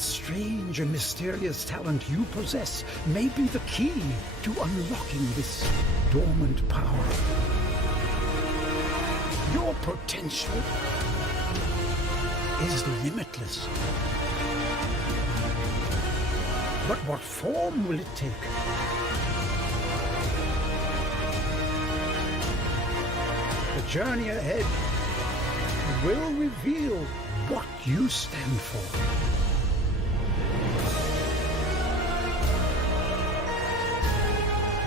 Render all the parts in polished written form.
That strange and mysterious talent you possess may be the key to unlocking this dormant power. Your potential is limitless. But what form will it take? The journey ahead will reveal what you stand for.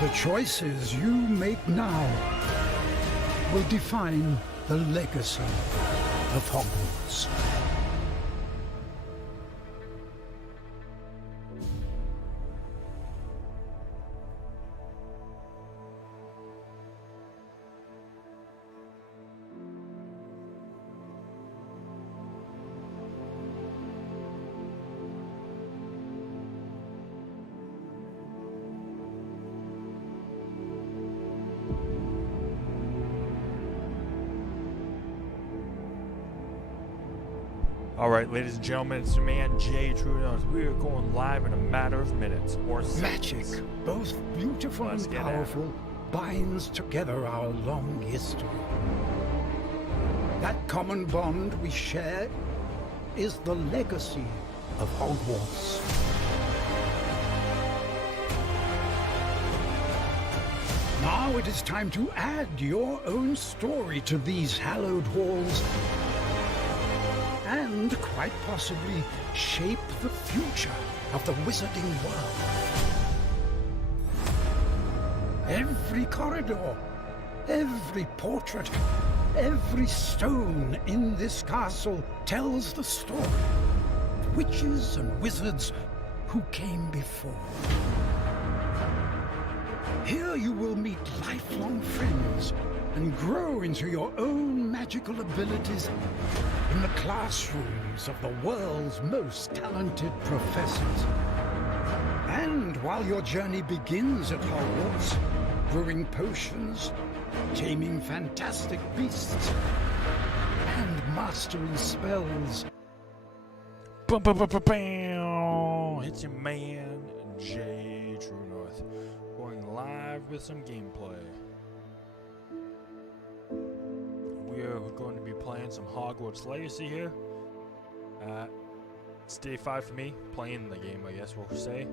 The choices you make now will define the legacy of Hogwarts. Alright, ladies and gentlemen, it's your man Jay True North. We are going live in a matter of minutes or seconds. Magic, both beautiful and powerful, binds together our long history. That common bond we share is the legacy of Hogwarts. Now it is time to add your own story to these hallowed halls and, quite possibly, shape the future of the wizarding world. Every corridor, every portrait, every stone in this castle tells the story of witches and wizards who came before. Here you will meet lifelong friends and grow into your own magical abilities in the classrooms of the world's most talented professors. And while your journey begins at Hogwarts, brewing potions, taming fantastic beasts, and mastering spells, It's your man Jay True North, going live with some gameplay. We are going to be playing some Hogwarts Legacy here. It's day 5 for me, playing the game, I guess we'll say.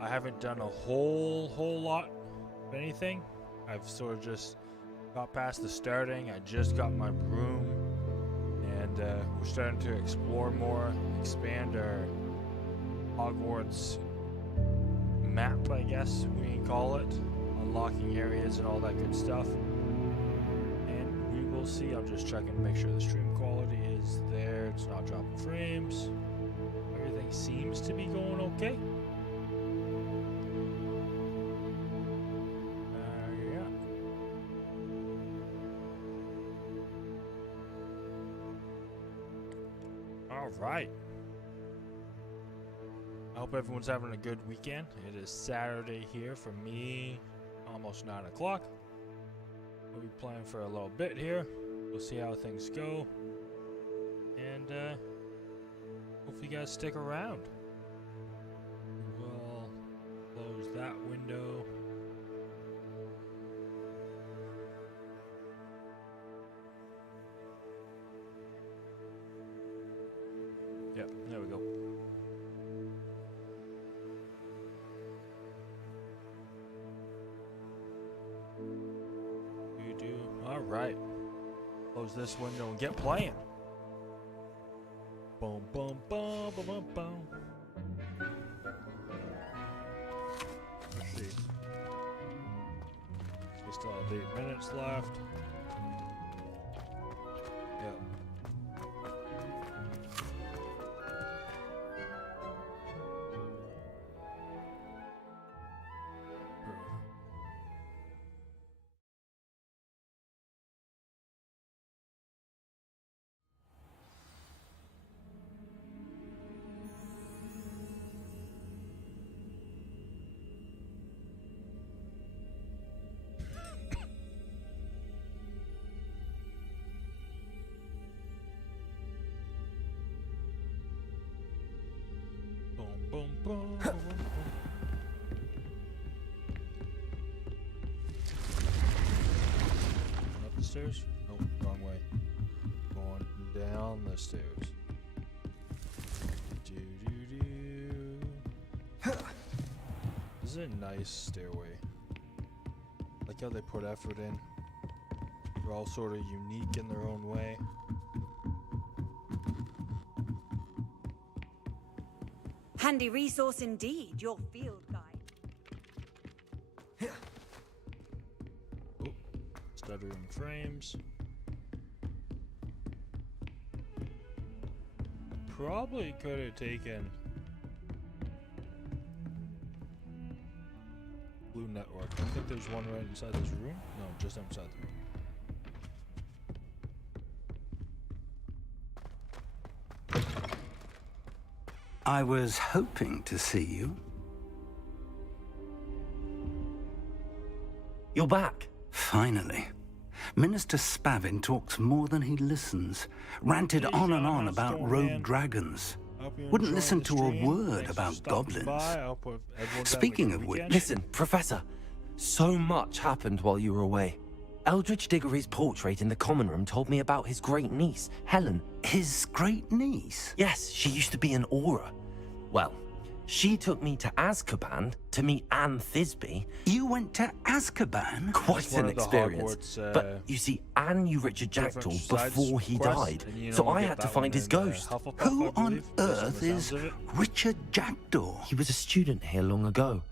I haven't done a whole lot of anything. I've sort of just got past the starting. I just got my broom, and we're starting to explore more, expand our Hogwarts map, I guess we can call it, unlocking areas and all that good stuff. We'll see. I'm just checking to make sure the stream quality is there. It's not dropping frames. Everything seems to be going okay. Yeah. All right. I hope everyone's having a good weekend. It is Saturday here for me, almost 9 o'clock. We'll be playing for a little bit here. We'll see how things go. And hopefully you guys stick around. We'll close that window. Yep, there we go. Alright. Close this window and get playing. Boom, boom, boom, boom, boom, boom. Let's see. We still have 8 minutes left. Yep. Boom, boom, boom, boom. Up the stairs? Nope, wrong way. Going down the stairs. This is a nice stairway. Like how they put effort in. They're all sort of unique in their own way. Handy resource indeed, your field guide. Oh, stuttering frames. Probably could have taken Blue Network. I think there's one right inside this room. No, just outside the room. I was hoping to see you. You're back. Finally. Minister Spavin talks more than he listens. Ranted on and on about rogue dragons. Wouldn't listen to a word about goblins. Speaking of which... Listen, Professor. So much happened while you were away. Eldridge Diggory's portrait in the common room told me about his great niece, Helen. His great niece? Yes, she used to be an Auror. Well, she took me to Azkaban to meet Anne Thisbe. You went to Azkaban? Quite an experience. Hogwarts, but you see, Anne knew Richard Jackdaw before he died, and, so I had to find his ghost. Who on earth is Richard Jackdaw? He was a student here long ago.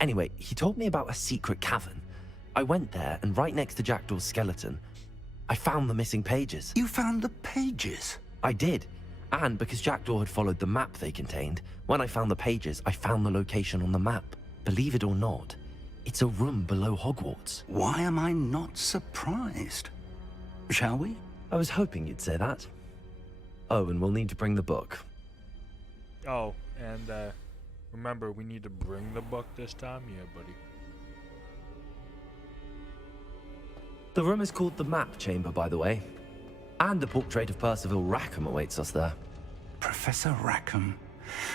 Anyway, he told me about a secret cavern. I went there, and right next to Jackdaw's skeleton, I found the missing pages. You found the pages? I did. And because Jackdaw had followed the map they contained, when I found the pages, I found the location on the map. Believe it or not, it's a room below Hogwarts. Why am I not surprised? Shall we? I was hoping you'd say that. Oh, and we'll need to bring the book. Oh, and remember, we need to bring the book this time? Yeah, buddy. The room is called the Map Chamber, by the way. And a portrait of Percival Rackham awaits us there. Professor Rackham.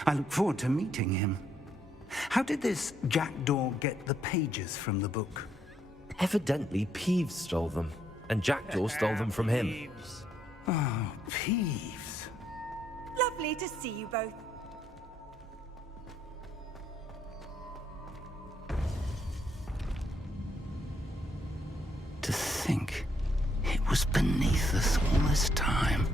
I look forward to meeting him. How did this Jackdaw get the pages from the book? Evidently, Peeves stole them, and Jackdaw stole them from him. Peeves. Oh, Peeves. Lovely to see you both. To think it was beneath us all this time.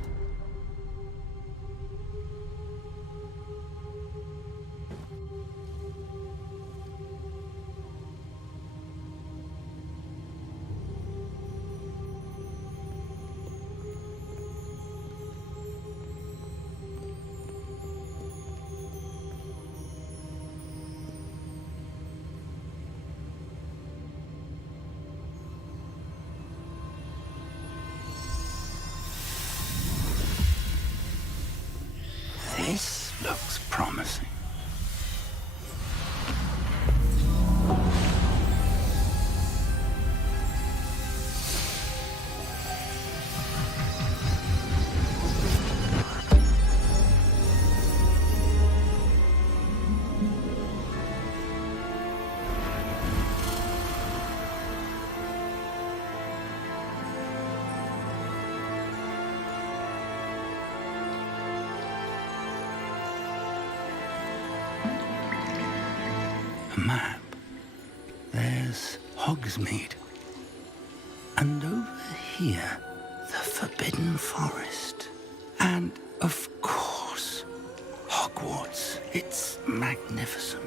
This looks promising. A map. There's Hogsmeade. And over here, the Forbidden Forest. And, of course, Hogwarts. It's magnificent.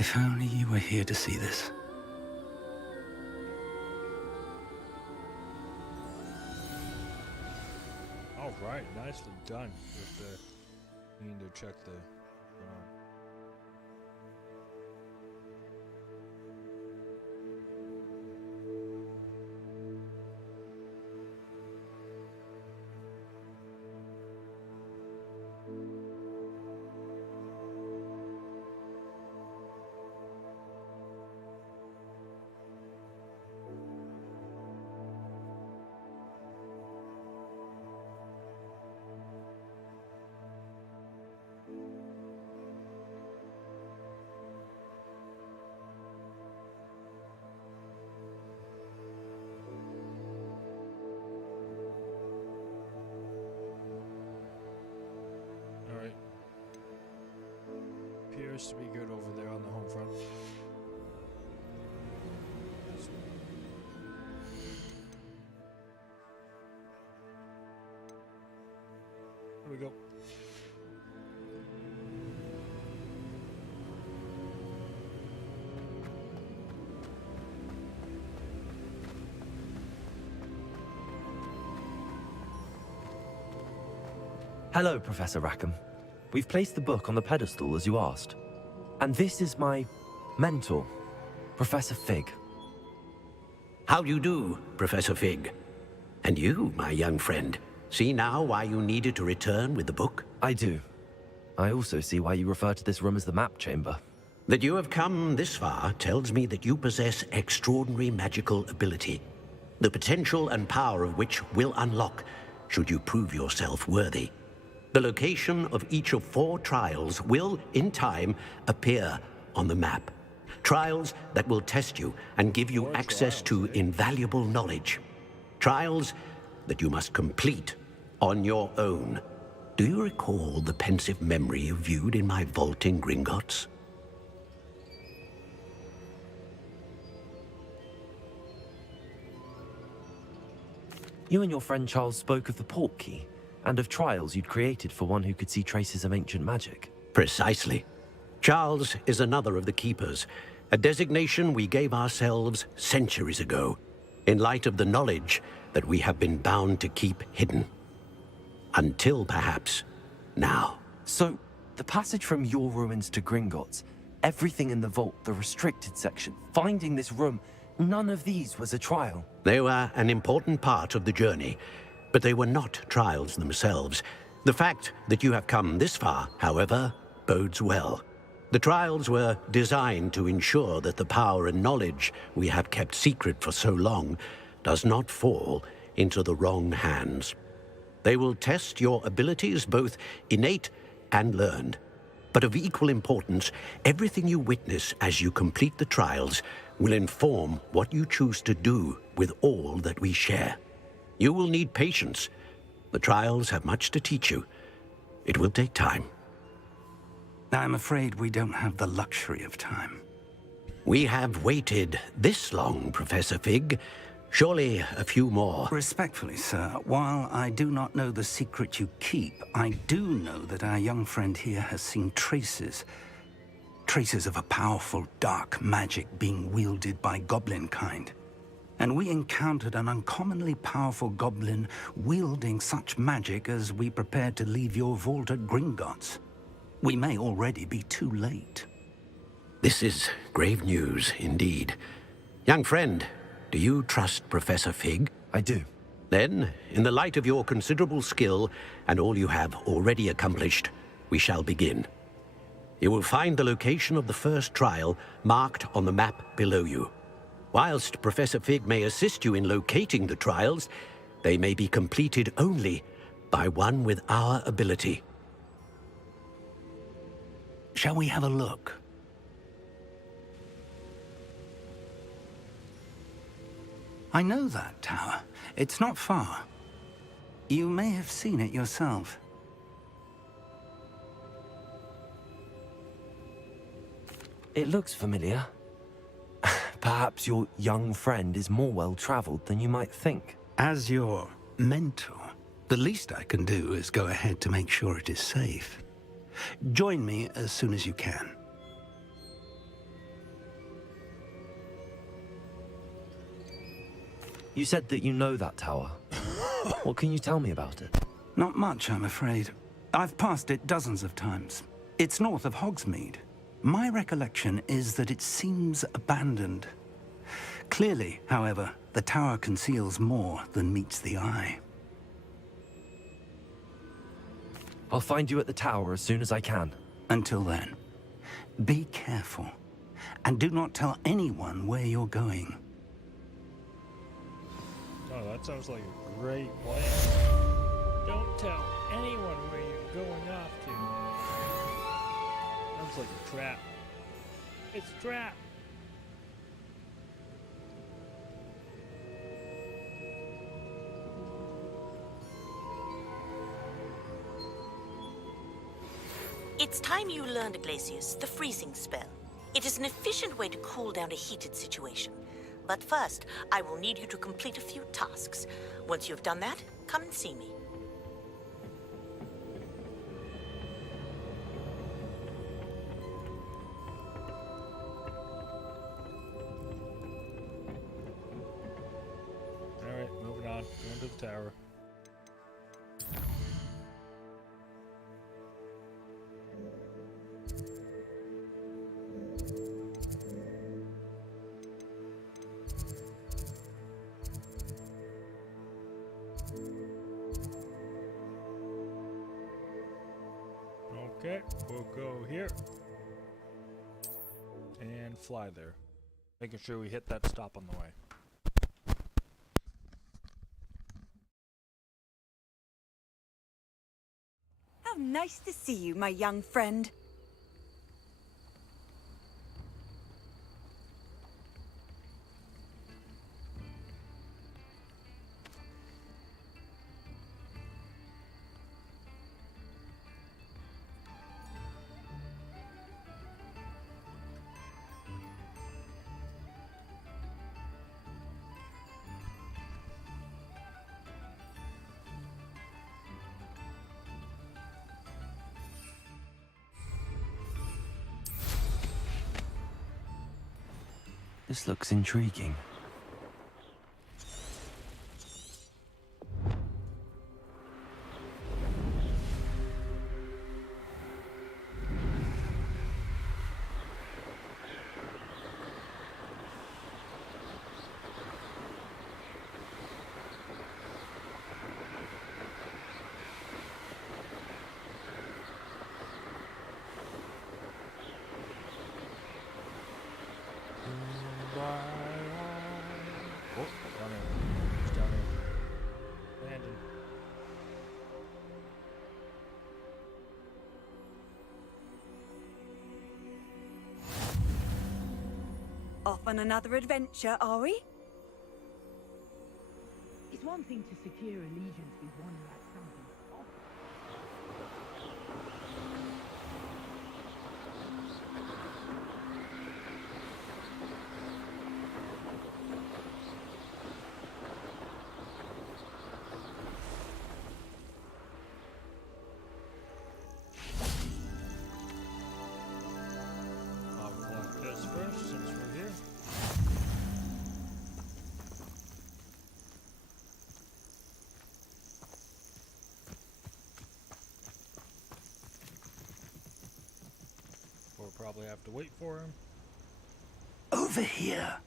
If only you were here to see this. All right, nicely done. With needing to check the. appears to be good over there on the home front. Here we go. Hello, Professor Rackham. We've placed the book on the pedestal as you asked. And this is my mentor, Professor Fig. How do you do, Professor Fig? And you, my young friend, see now why you needed to return with the book? I do. I also see why you refer to this room as the map chamber. That you have come this far tells me that you possess extraordinary magical ability, the potential and power of which will unlock should you prove yourself worthy. The location of each of 4 trials will, in time, appear on the map. Trials that will test you and give you access to invaluable knowledge. Trials that you must complete on your own. Do you recall the pensive memory you viewed in my vault in Gringotts? You and your friend Charles spoke of the portkey, and of trials you'd created for one who could see traces of ancient magic. Precisely. Charles is another of the Keepers, a designation we gave ourselves centuries ago, in light of the knowledge that we have been bound to keep hidden. Until, perhaps, now. So, the passage from your ruins to Gringotts, everything in the vault, the restricted section, finding this room, none of these was a trial. They were an important part of the journey, but they were not trials themselves. The fact that you have come this far, however, bodes well. The trials were designed to ensure that the power and knowledge we have kept secret for so long does not fall into the wrong hands. They will test your abilities, both innate and learned. But of equal importance, everything you witness as you complete the trials will inform what you choose to do with all that we share. You will need patience. The trials have much to teach you. It will take time. I'm afraid we don't have the luxury of time. We have waited this long, Professor Fig. Surely a few more. Respectfully, sir, while I do not know the secret you keep, I do know that our young friend here has seen traces of a powerful dark magic being wielded by goblin kind. And we encountered an uncommonly powerful goblin wielding such magic as we prepared to leave your vault at Gringotts. We may already be too late. This is grave news indeed. Young friend, do you trust Professor Fig? I do. Then, in the light of your considerable skill and all you have already accomplished, we shall begin. You will find the location of the first trial marked on the map below you. Whilst Professor Fig may assist you in locating the trials, they may be completed only by one with our ability. Shall we have a look? I know that tower. It's not far. You may have seen it yourself. It looks familiar. Perhaps your young friend is more well-traveled than you might think. As your mentor, the least I can do is go ahead to make sure it is safe. Join me as soon as you can. You said that you know that tower. What can you tell me about it? Not much, I'm afraid. I've passed it dozens of times. It's north of Hogsmeade. My recollection is that it seems abandoned. Clearly, however, the tower conceals more than meets the eye. I'll find you at the tower as soon as I can. Until then, be careful, and do not tell anyone where you're going. Oh, that sounds like a great plan. Don't tell anyone where you're going off to. Sounds like a trap. It's a trap. It's time you learned, Iglesias, the freezing spell. It is an efficient way to cool down a heated situation. But first, I will need you to complete a few tasks. Once you've done that, come and see me. Alright, moving on. Going to the tower. Okay, we'll go here. And fly there. Making sure we hit that stop on the way. How nice to see you, my young friend. This looks intriguing. Oh, down here. It's down here. Landing. Off on another adventure, are we? It's one thing to secure allegiance with one like something soft. I'll collect this first since we're here. We'll probably have to wait for him. Over here.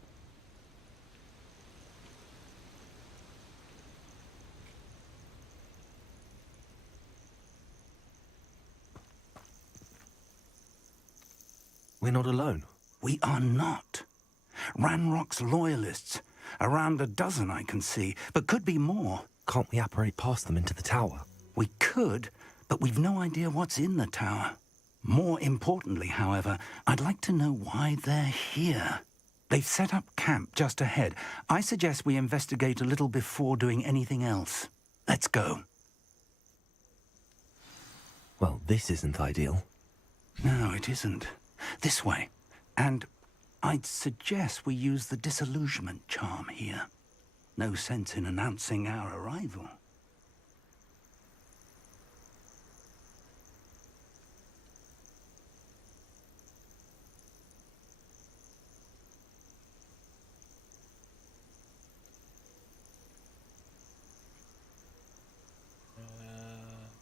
We're not alone. We are not. Ranrock's loyalists. Around a dozen I can see, but could be more. Can't we apparate past them into the tower? We could, but we've no idea what's in the tower. More importantly, however, I'd like to know why they're here. They've set up camp just ahead. I suggest we investigate a little before doing anything else. Let's go. Well, this isn't ideal. No, it isn't. This way. And I'd suggest we use the disillusionment charm here. No sense in announcing our arrival.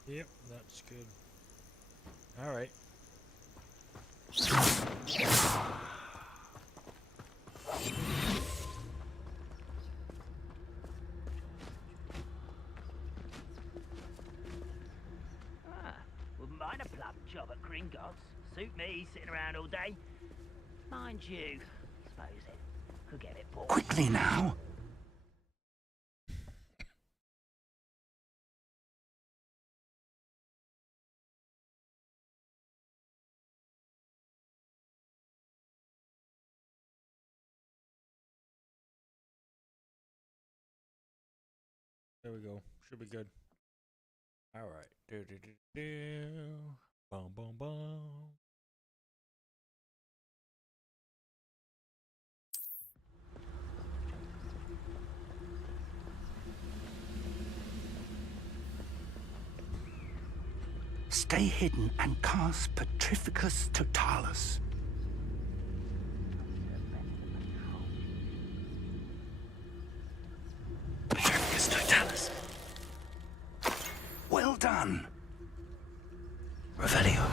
Yep, that's good. All right. Wouldn't mind a plum job at Gringotts. Suit me, sitting around all day. Mind you, suppose it could get a bit boring. Quickly now. There we go. Should be good. All right. Do do do do. Boom boom boom. Stay hidden and cast Petrificus Totalis. Petrificus Totalis. Well done. Revelio.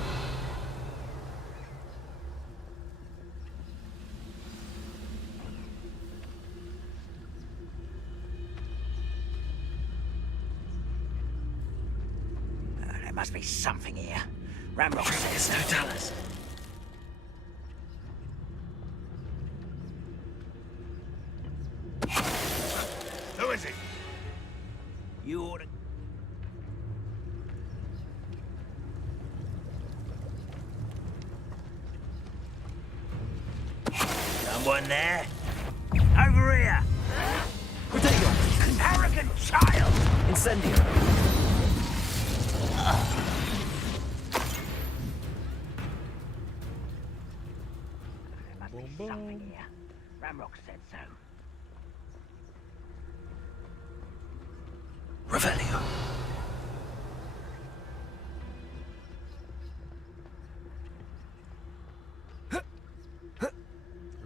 There must be something here. Ramrock Petrificus says Totalis. Who is it? you ought to... Someone there? Over here! Protego. Arrogant child! Incendio. There must Boom, be something boom. here. Ramrock said so. Revelio.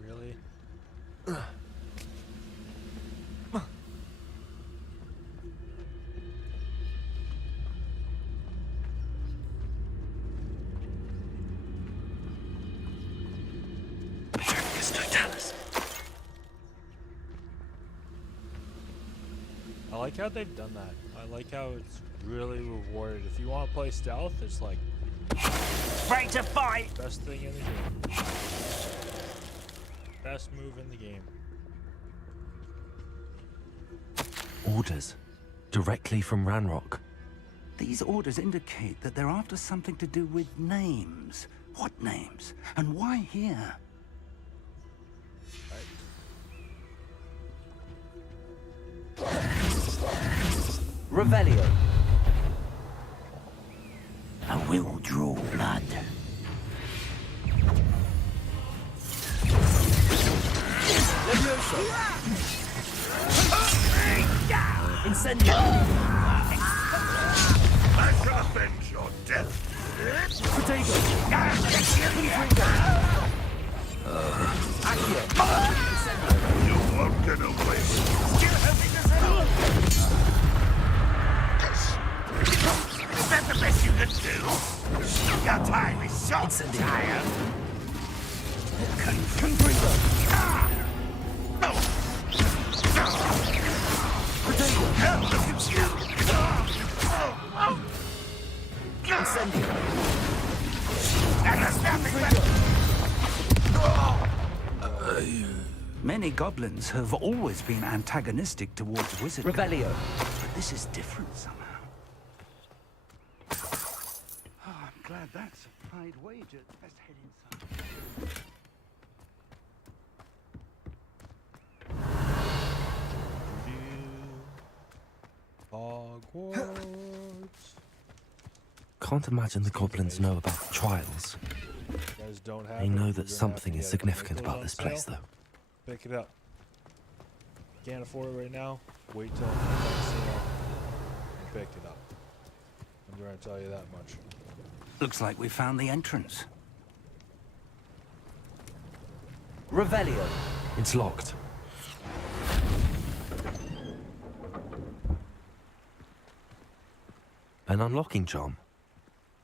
Really? Petrificus Totalis. I like how they've done that. I like how it's really rewarded. If you want to play stealth, it's like Afraid to fight! best thing in the game. Best move in the game. Orders. Directly from Ranrock. These orders indicate that they're after something to do with names. What names? And why here? Revelio. I will draw blood. Incendio. I shall avenge your death. Protego. You won't get away. Is that the best you can do? Your time is short, Incendio. child. Incendio. Many goblins have always been antagonistic towards wizardry. Revelio. But this is different somehow. Oh, I'm glad that's a paid wager. Let's head inside. Hogwarts. Can't imagine the goblins know about the trials. You guys don't have They it, know you're that gonna have something to is get it. significant They put it about on this place, sale, though. Pick it up. Can't afford it right now. Wait till it's on sale and pick it up. I'm going to tell you that much. Looks like we found the entrance. Revelio. It's locked. An unlocking charm.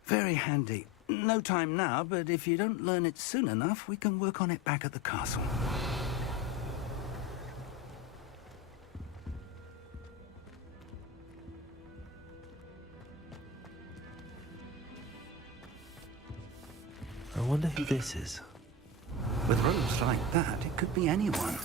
Very handy. No time now, but if you don't learn it soon enough, we can work on it back at the castle. I wonder who this is. With robes like that, it could be anyone.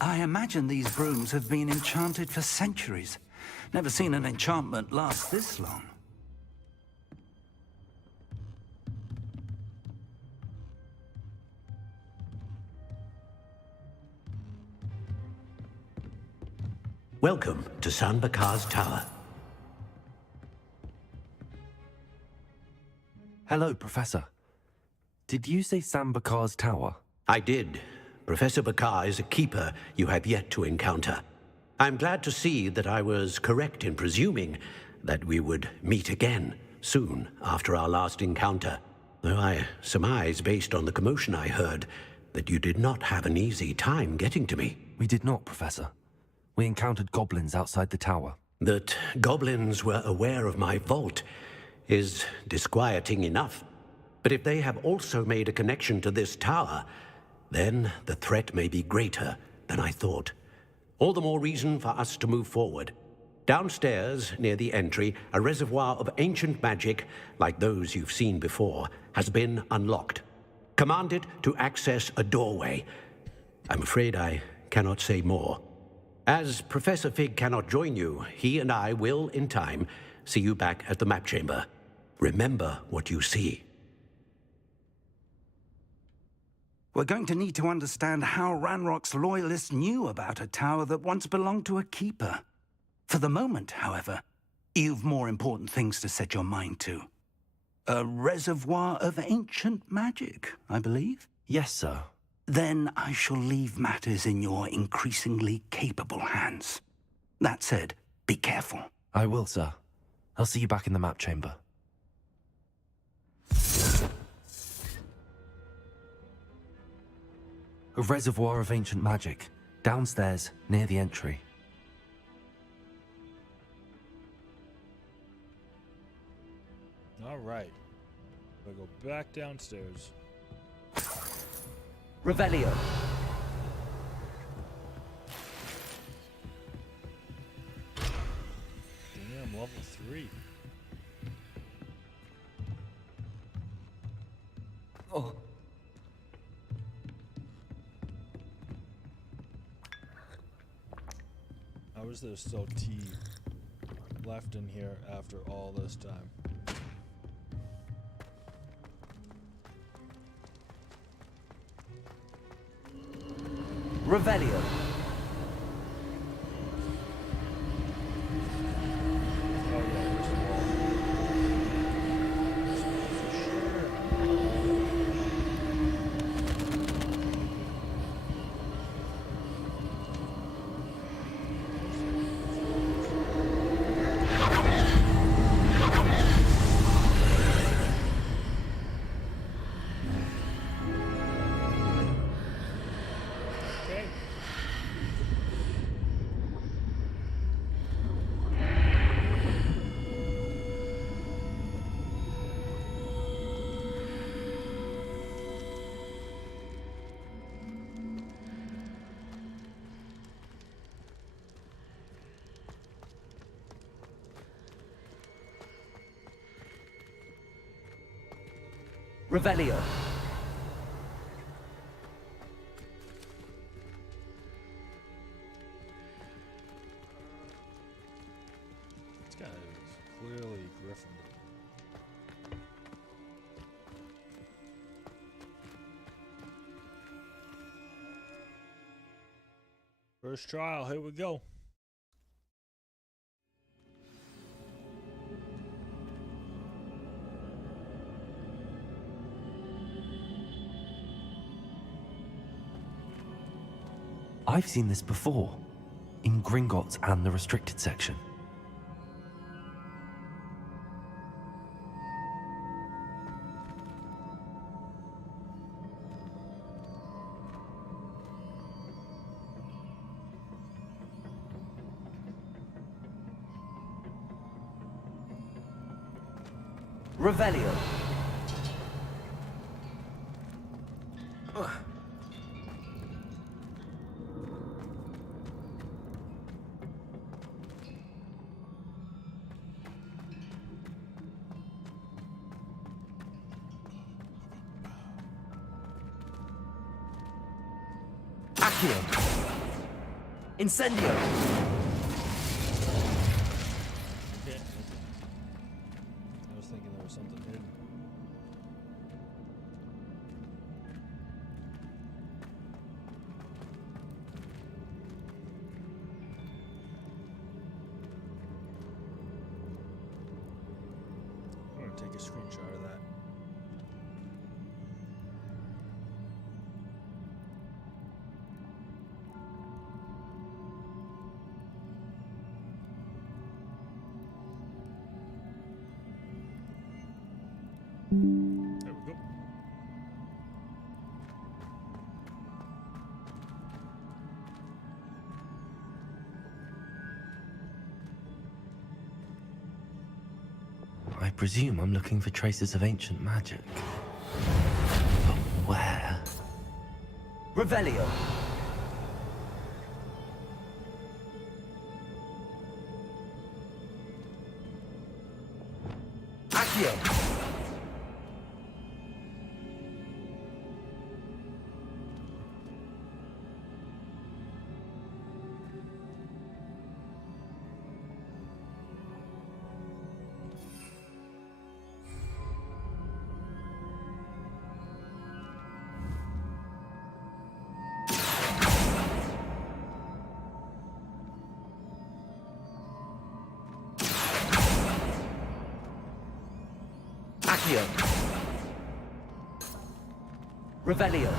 I imagine these brooms have been enchanted for centuries. Never seen an enchantment last this long. Welcome to San Bakar's Tower. Hello, Professor. Did you say Sam Bakar's tower? I did. Professor Bakar is a keeper you have yet to encounter. I'm glad to see that I was correct in presuming that we would meet again soon after our last encounter. Though I surmise, based on the commotion I heard, that you did not have an easy time getting to me. We did not, Professor. We encountered goblins outside the tower. That goblins were aware of my vault is disquieting enough. But if they have also made a connection to this tower, then the threat may be greater than I thought. All the more reason for us to move forward. Downstairs, near the entry, a reservoir of ancient magic, like those you've seen before, has been unlocked. Command it to access a doorway. I'm afraid I cannot say more. As Professor Fig cannot join you, he and I will, in time, see you back at the map chamber. Remember what you see. We're going to need to understand how Ranrock's loyalists knew about a tower that once belonged to a keeper. For the moment, however, you've more important things to set your mind to. A reservoir of ancient magic, I believe? Yes, sir. Then I shall leave matters in your increasingly capable hands. That said, be careful. I will, sir. I'll see you back in the map chamber. A reservoir of ancient magic, downstairs, near the entry. All right. We'll go back downstairs. Revelio. Damn, level 3. Oh. How is there still tea left in here after all this time? Revelio. Oh yeah, there's a wall. Okay. Revelio. This guy is clearly Gryffindor. First trial, here we go. I've seen this before, in Gringotts and the restricted section. Revelio. Accio. Incendio. Okay. I was thinking there was something hidden. I'm gonna take a screenshot of that. There we go. I presume I'm looking for traces of ancient magic. But where? Revelio. Accio. Accio. Revelio.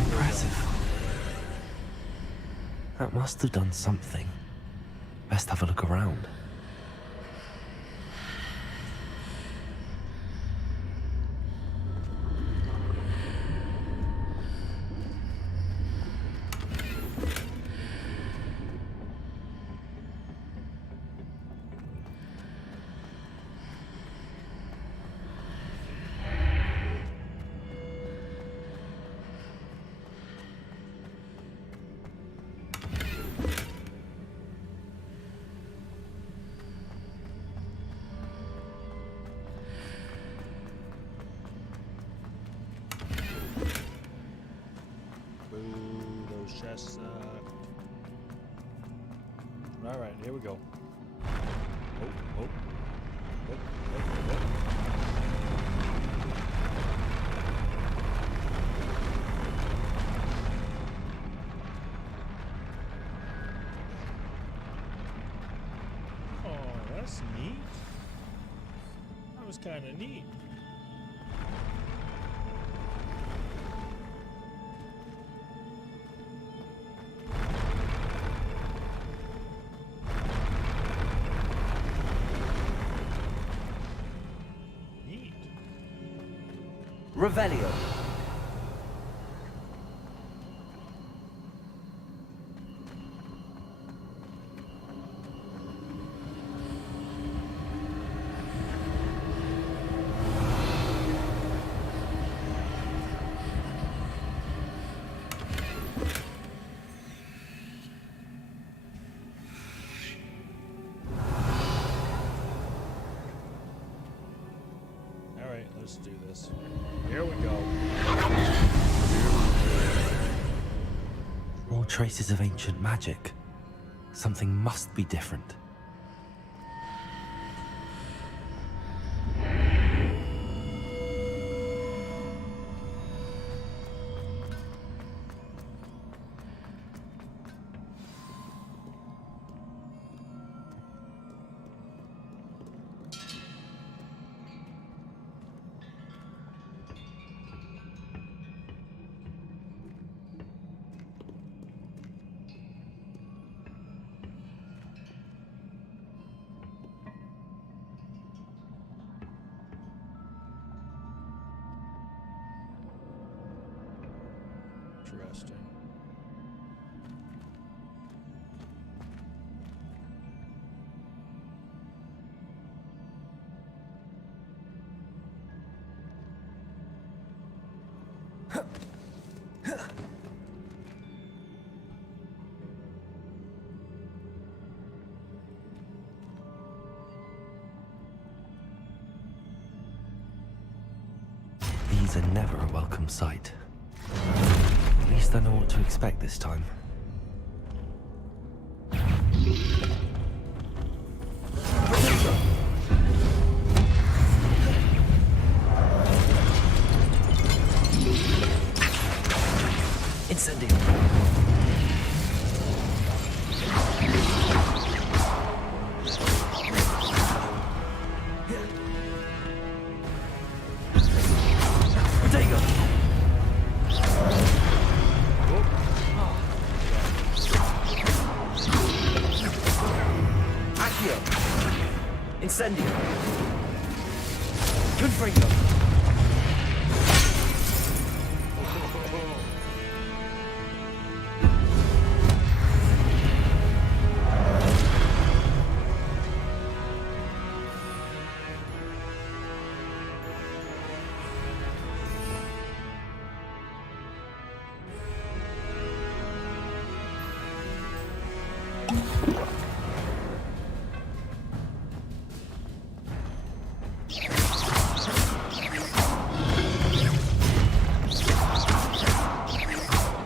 Impressive. That must have done something. Best have a look around. Boo, those chests suck. Alright, here we go. Oh. Oh, that's neat. That was kind of neat. Revelio. Alright, let's do this. Here we go. More traces of ancient magic. Something must be different. Interesting. These are never a welcome sight. At least I know what to expect this time. Incendio. There you go. Incendio. Confringo.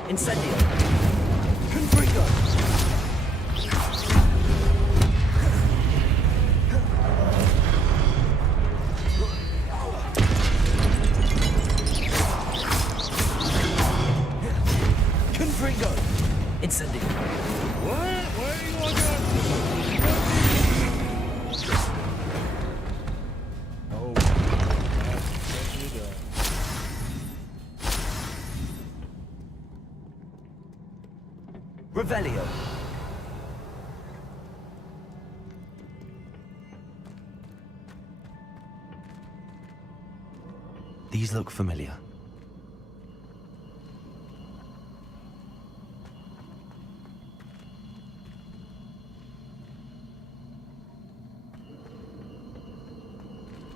Incendio. Confringo. Confringo. Incendio. What? Where are you going? Oh, what you doing? Revelio. These look familiar.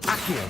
Accio.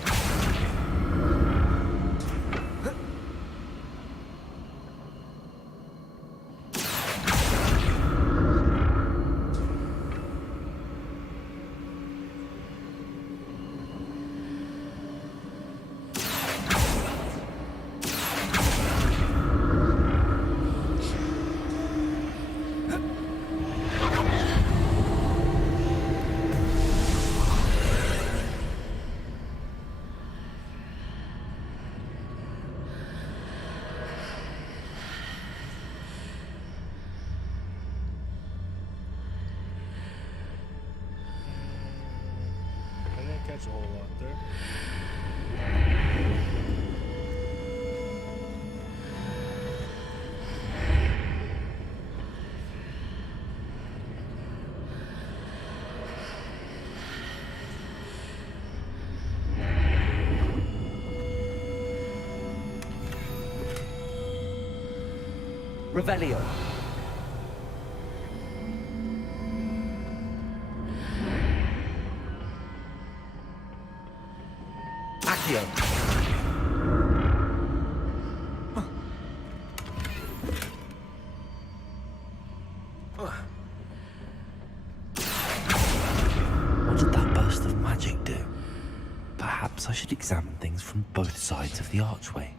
I didn't catch a whole lot there. Revelio. Accio. What did that burst of magic do? Perhaps I should examine things from both sides of the archway.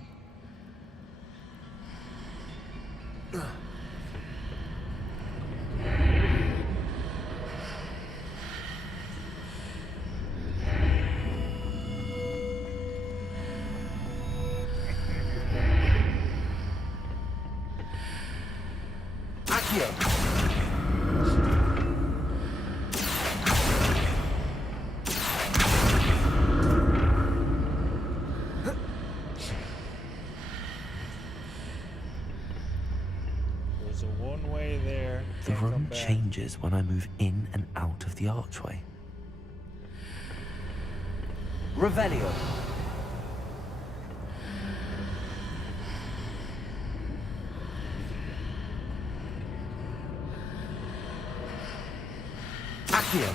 Accio. There's a one-way there. The Can't room come back. changes when I move in and out of the archway. Revelio. Accio.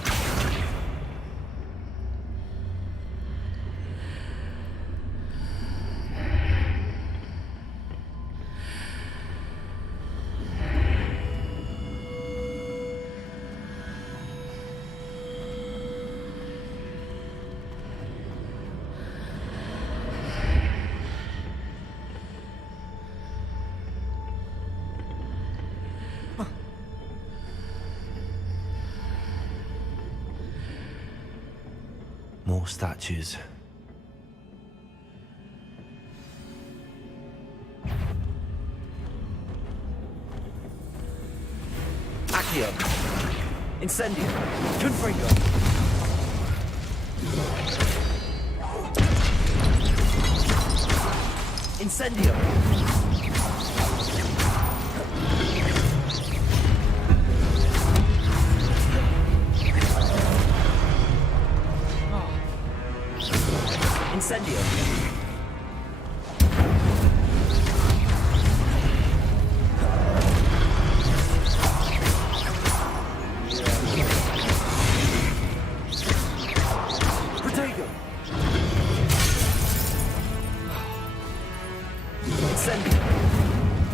More statues. Accio. Incendio. Confringo. Incendio.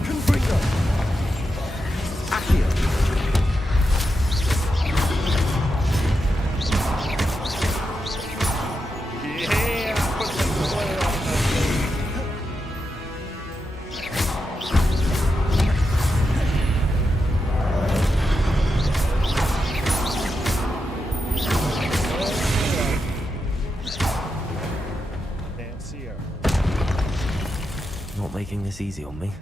Confringo. Accio. Yeah, put some play on that. Can't see her. Not making this easy on me.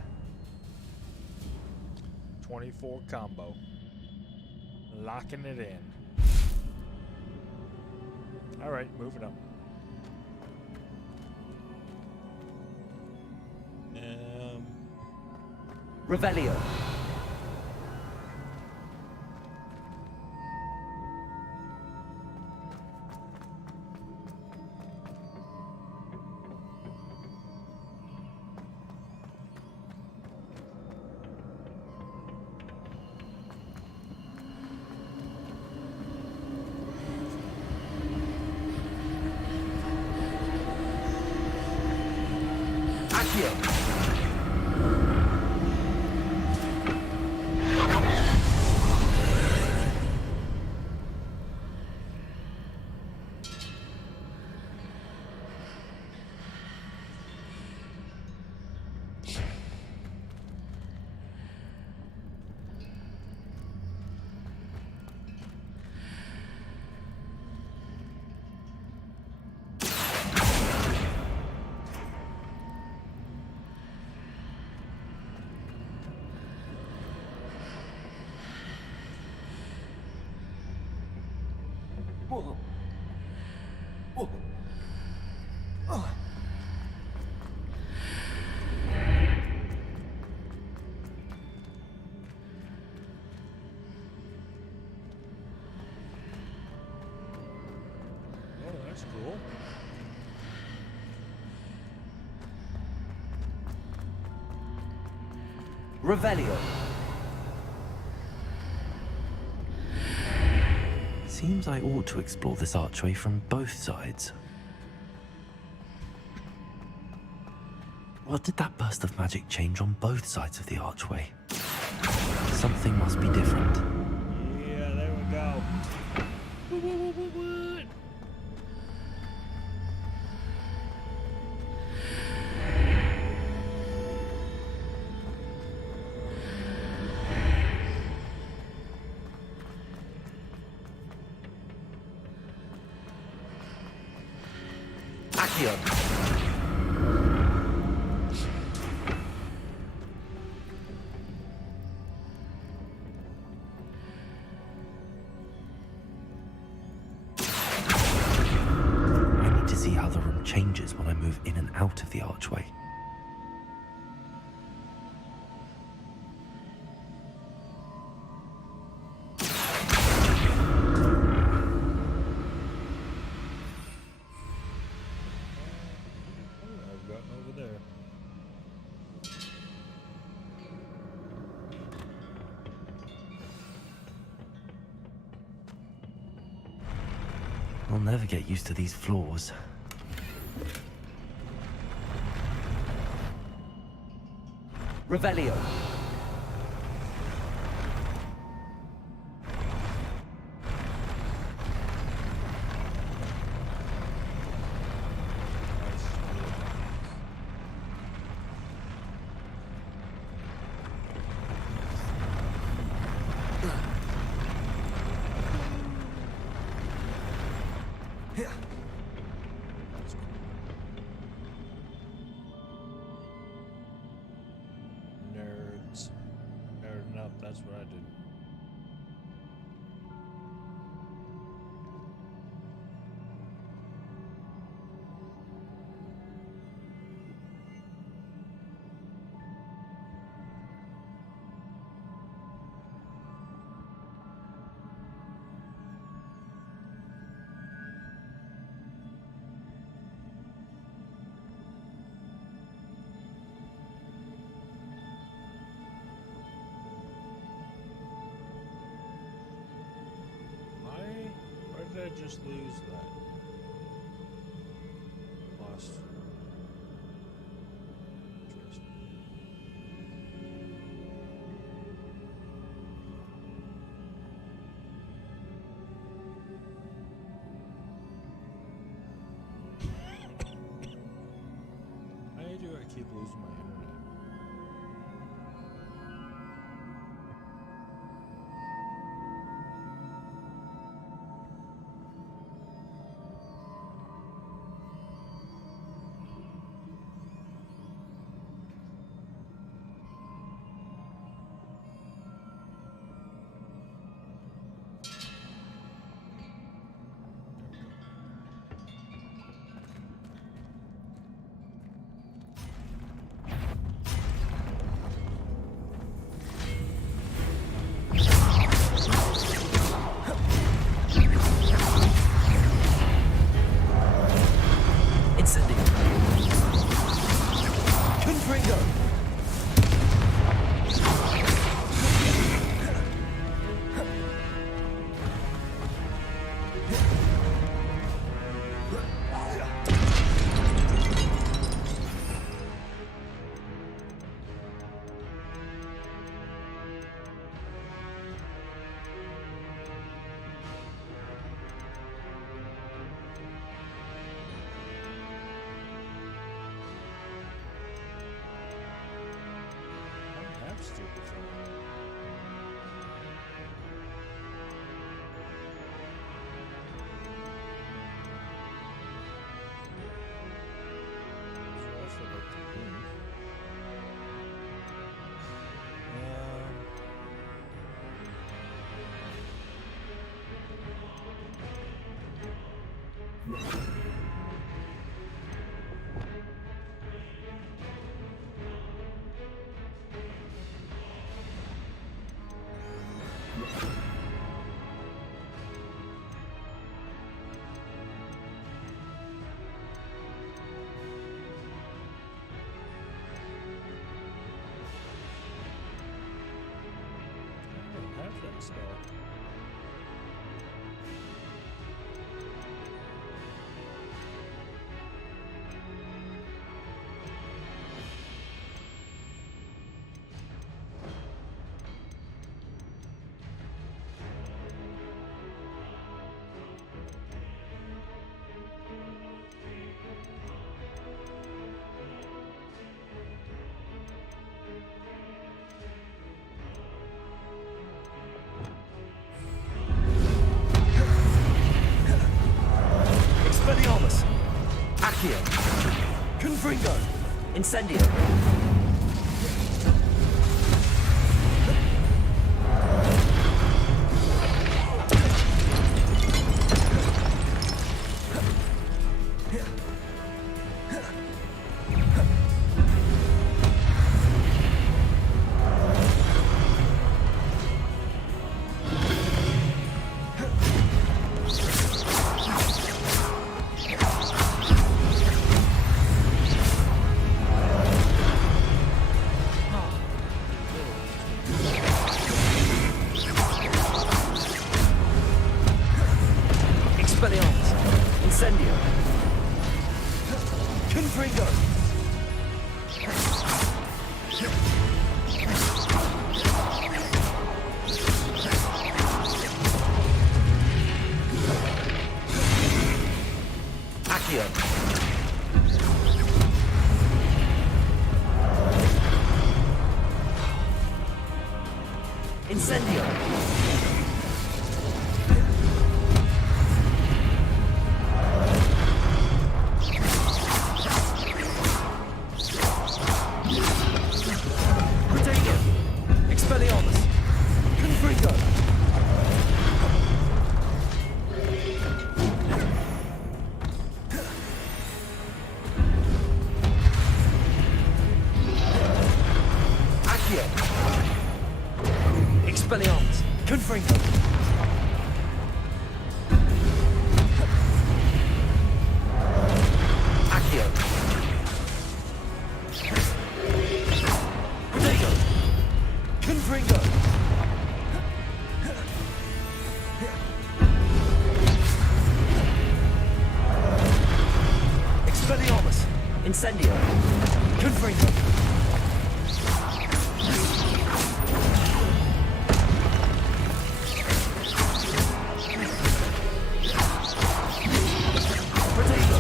24 combo. Locking it in. Alright, moving up. Revelio. Accio. Whoa. Whoa. Oh. Oh, that's cool. Revelio. Seems I ought to explore this archway from both sides. What did that burst of magic change on both sides of the archway? Something must be different. Yeah, there we go. Accio. I need to see how the room changes when I move in and out of the archway. I've gotten over there. I'll never get used to these floors. Revelio. Nerds. Nerding up, that's what I did. Why did I just lose that? Lost. Interesting. stupid for. Spell. Expelliarmus! Accio! Confringo! Incendio! Expelliarmus! Incendio! Confringo! Accio! Incendio! Protego! Expelliarmus! Confringo! Accio! Expelliarmus! Confringo! Accio! Protego! Confringo! Expelliarmus! Incendio! Confringo! Protego!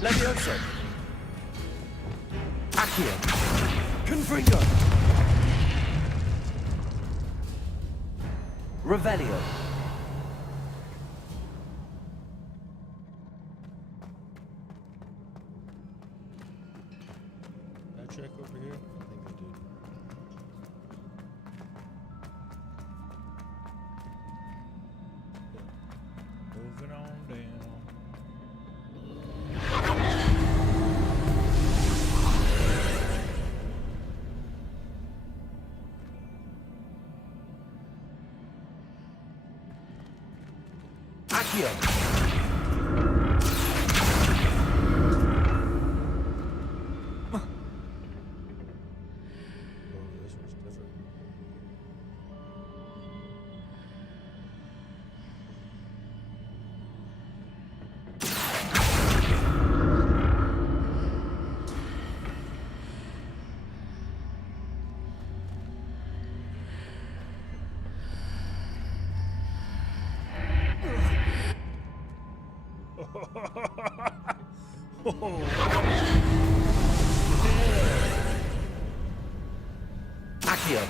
Levioso! Accio! Confringo! Revelio! Did I check over here? I think I did. Moving on down. Accio! Oh, this was different. Accio.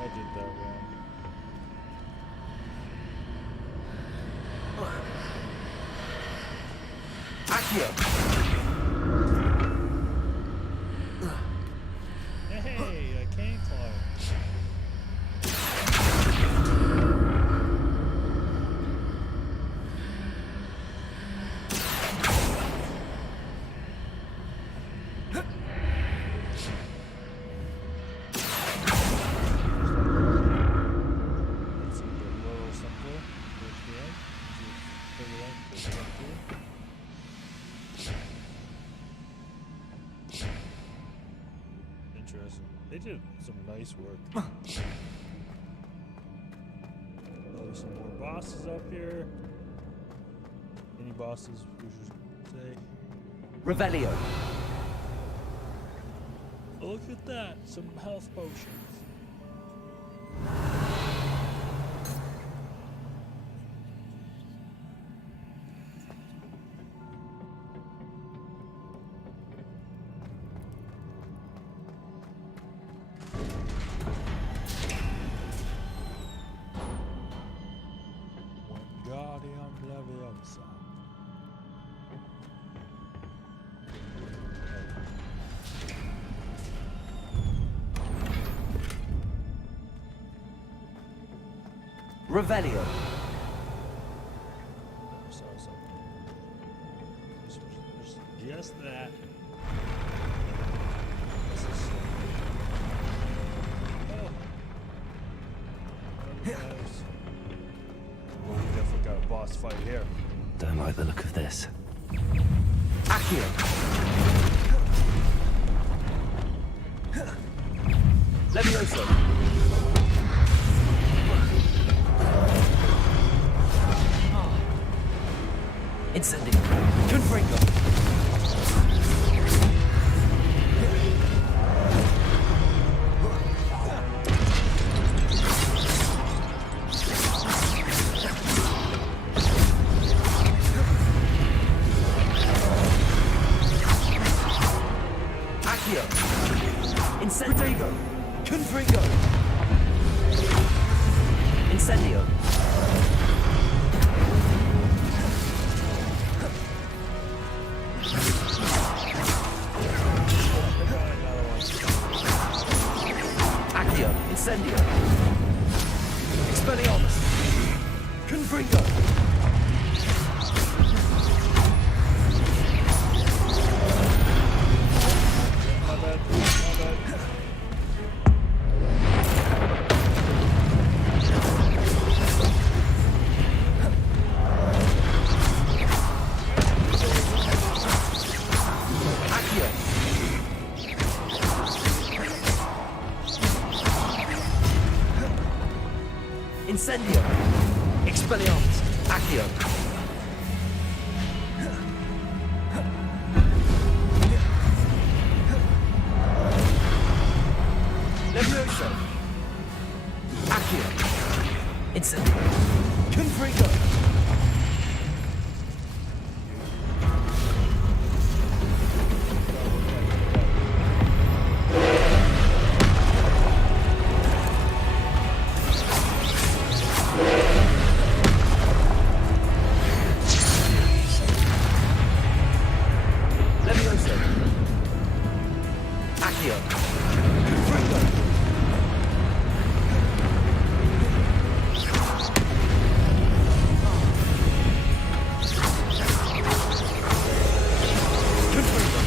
I did that wrong. Accio. Hey, I can climb. It's a little simpler towards the end. Figure out the structure. Interesting. They did some nice work. There's some more bosses up here. Any bosses we should say? Revelio. Look at that, some health potions. Wingardium Leviosa. Revelio. Saw something. Just that. This is so oh. Well, we definitely got a boss fight here. Don't like the look of this. Accio. Levioso. Incendio. Confringo. Accio. Incendio. Confringo. Incendio. Accio. Incendio. Expelliarmus. Confringo. My bad. My bad. Accio. Incendio. Expelliarmus. Accio. Levioso. Accio. Incendio. Confringo. Levioso. Accio. Confringo. Confringo.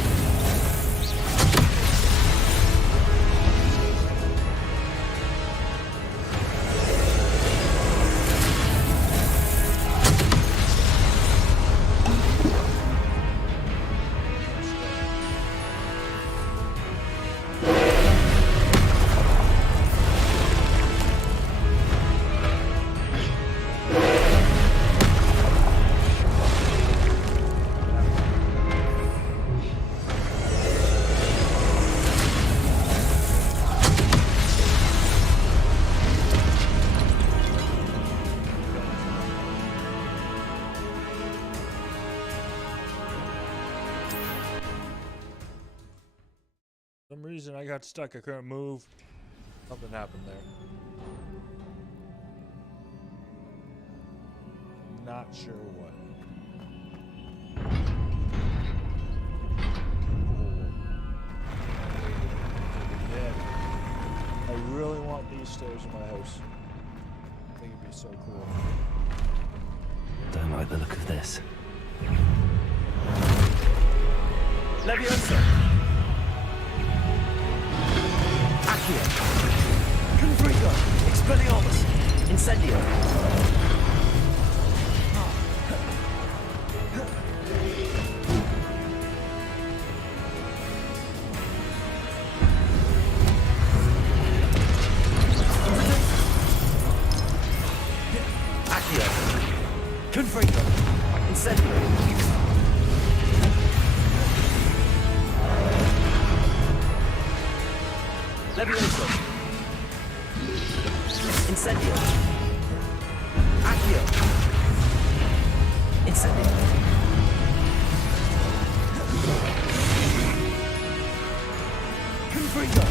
some reason I got stuck. I couldn't move. Something happened there. Not sure what. Yeah. I really want these stairs in my house. I think it'd be so cool. Don't like the look of this. Leviosa! Accio! Confringo! Expelliarmus! Incendio! Accio! Confringo! Incendio! Levioso. Incendio. Accio. Incendio. Confringo.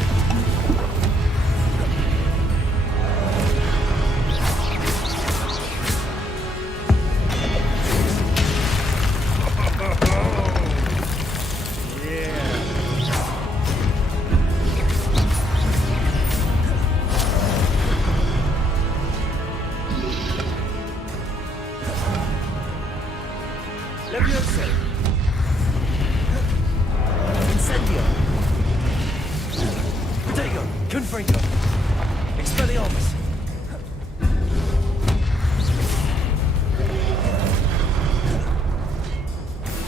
Levioso. Incendio. Protego. Confringo. Expelliarmus.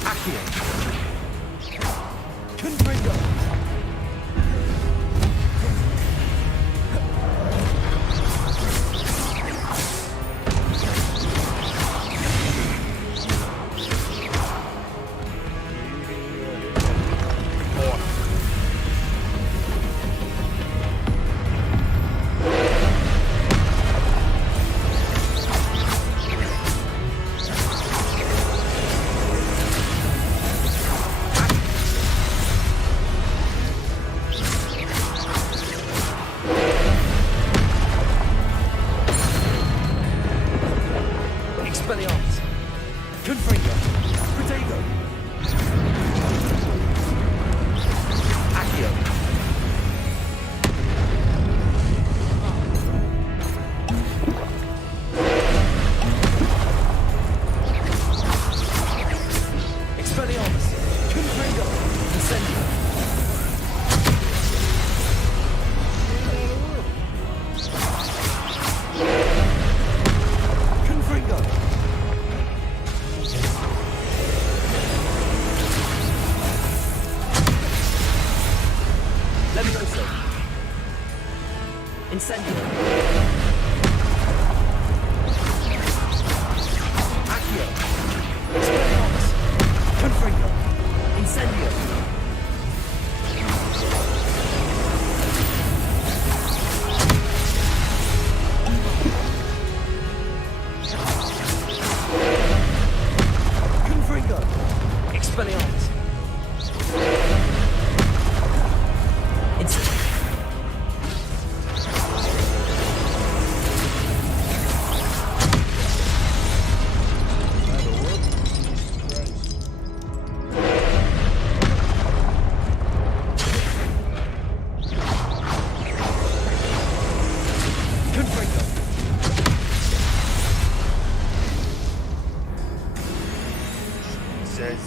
Accio. Confringo. Expelliarmus. Confringo. Protego. Accio. Expelliarmus. Confringo. Incendio. Confringo. Levioso. Incendio. Accio. Expelliarmus. Confringo. Incendio. Confringo. Expelliarmus. Incendio. Confringo. Says.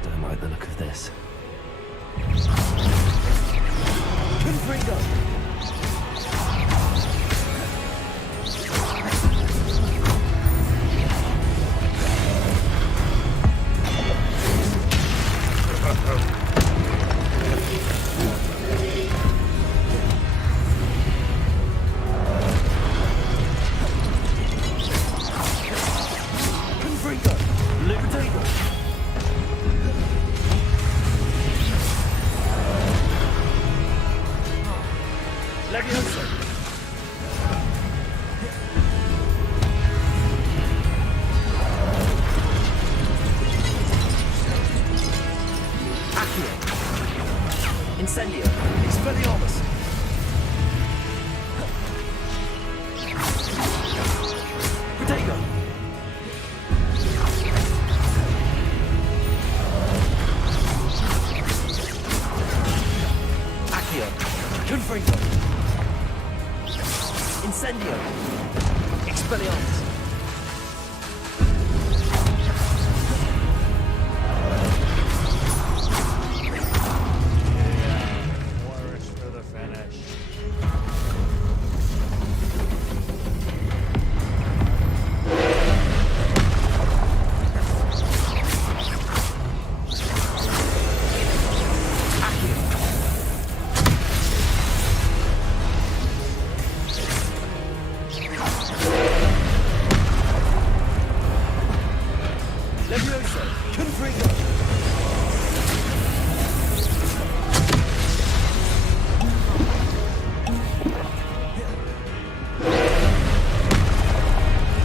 Don't like the look of this. Confringo. Confringo. Libertator. Levioso. Accio. Incendio. Expelliarmus. Protego. Accio. Confringo. Incendio. Expelliarmus. Flourish for the finish. Levioso. Confringo.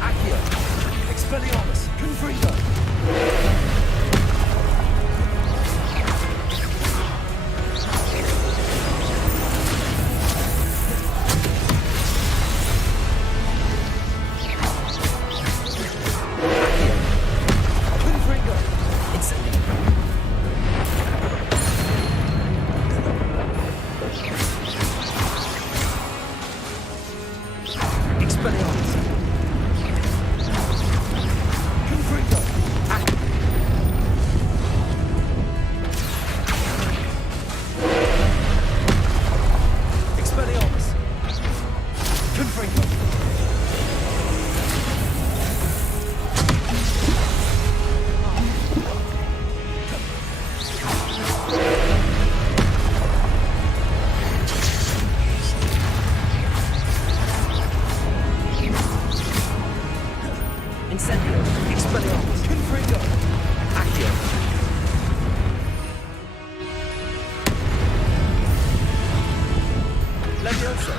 Accio. Expelliarmus. Confringo. Accio. Confringo. Incendio. Expelliarmus. Confringo. Accio. Expelliarmus. Confringo. Incendio. Expelliarmus. Confringo. Accio. Levioso.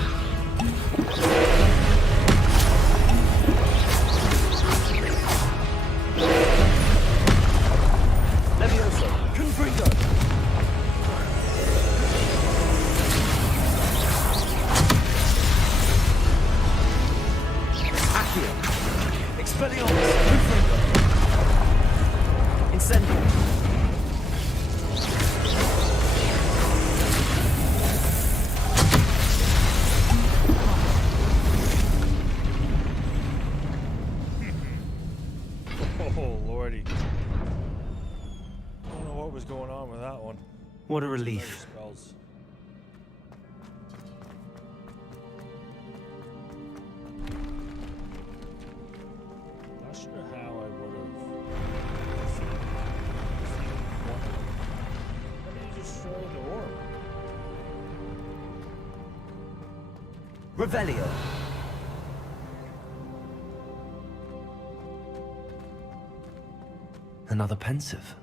Levioso. Confringo. Accio. Expelliarmus. Confringo. Incendio. Oh lordy. I don't know what was going on with that one. What a relief. Spells. Not sure how I would have defeated one. How did he destroy the orb? Revelio. Another pensive.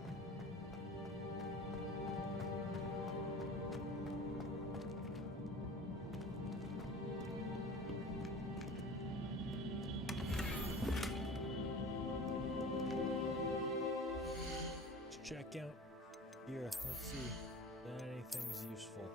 Let's check out here. Let's see if anything's useful.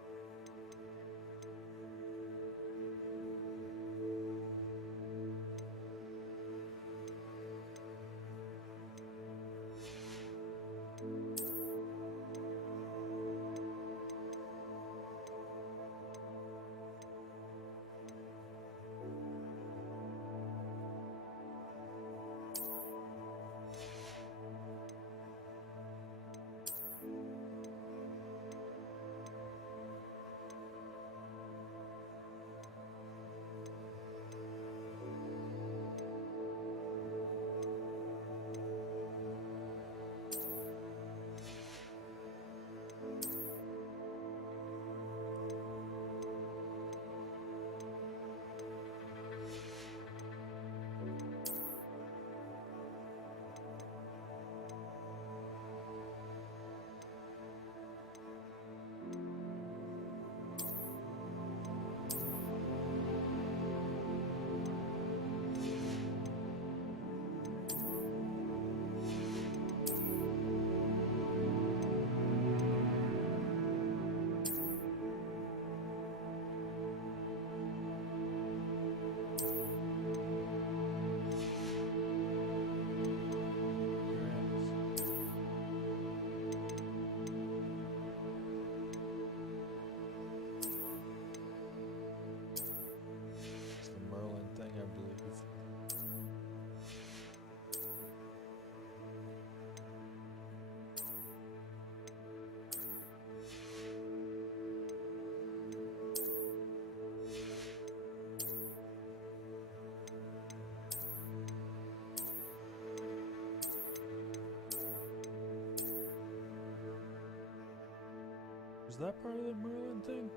Is that part of the Merlin thing?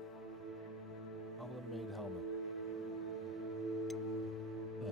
Goblin made helmet. Yeah.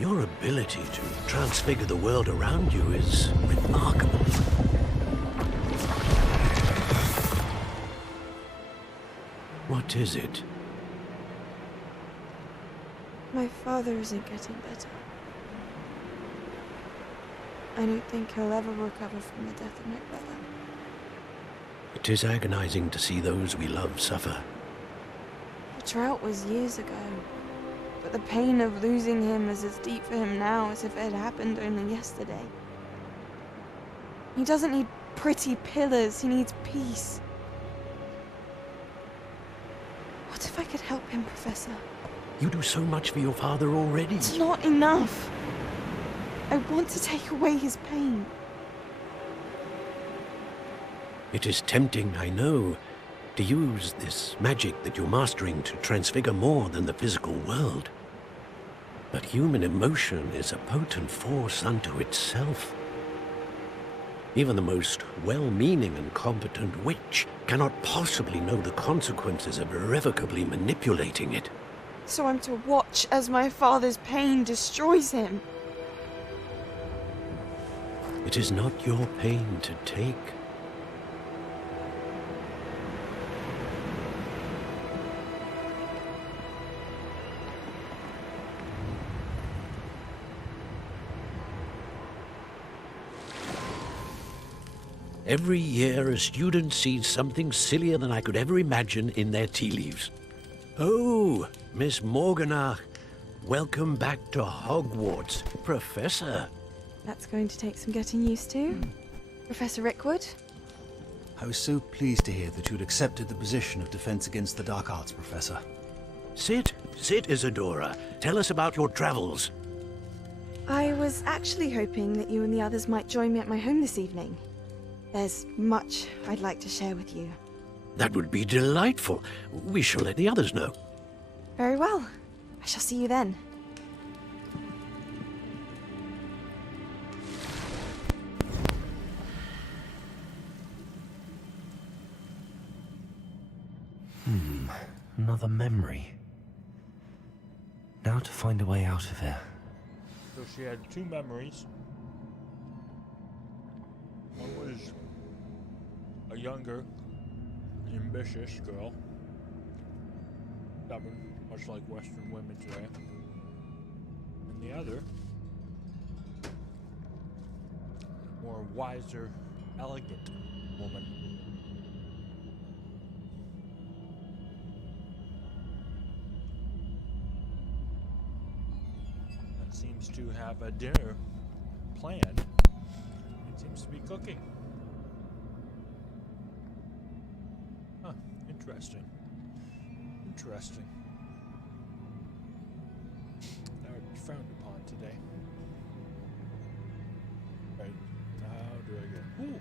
Your ability to transfigure the world around you is remarkable. What is it? My father isn't getting better. I don't think he'll ever recover from the death of my brother. It is agonizing to see those we love suffer. The drought was years ago, but the pain of losing him is as deep for him now as if it had happened only yesterday. He doesn't need pretty pillars, he needs peace. What if I could help him, Professor? You do so much for your father already. It's not enough. I want to take away his pain. It is tempting, I know, to use this magic that you're mastering to transfigure more than the physical world. But human emotion is a potent force unto itself. Even the most well-meaning and competent witch cannot possibly know the consequences of irrevocably manipulating it. So I'm to watch as my father's pain destroys him. It is not your pain to take. Every year, a student sees something sillier than I could ever imagine in their tea leaves. Oh, Miss Morganach, welcome back to Hogwarts, Professor. That's going to take some getting used to. Professor Rickwood? I was so pleased to hear that you'd accepted the position of Defense Against the Dark Arts, Professor. Sit, Isadora. Tell us about your travels. I was actually hoping that you and the others might join me at my home this evening. There's much I'd like to share with you. That would be delightful. We shall let the others know. Very well. I shall see you then. Another memory. Now to find a way out of here. So she had two memories. One was a younger, ambitious girl. Stubborn, much like Western women today. And the other, more wiser, elegant woman. That seems to have a dinner planned. It seems to be cooking. Huh, interesting. Interesting. That would be frowned upon today. Right, how do I get... Ooh!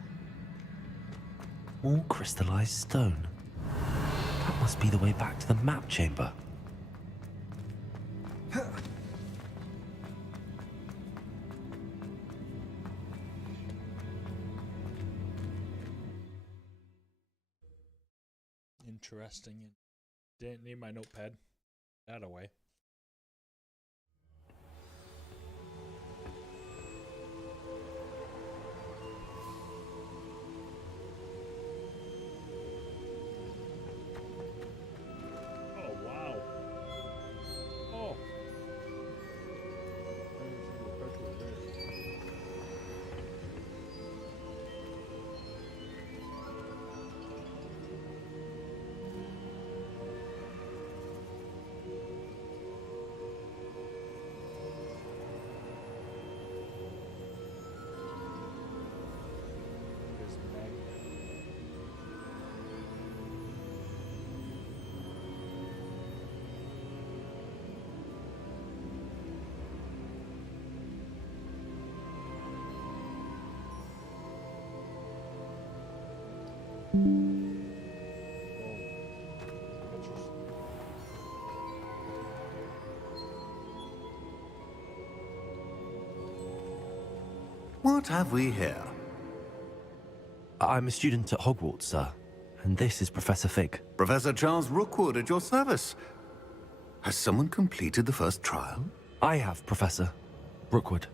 More crystallized stone. That must be the way back to the map chamber. Interesting. Didn't need my notepad. That away. Oh wow. Oh. What have we here? I'm a student at Hogwarts, sir. And this is Professor Fig. Professor Charles Rookwood at your service. Has someone completed the first trial? I have, Professor Rookwood.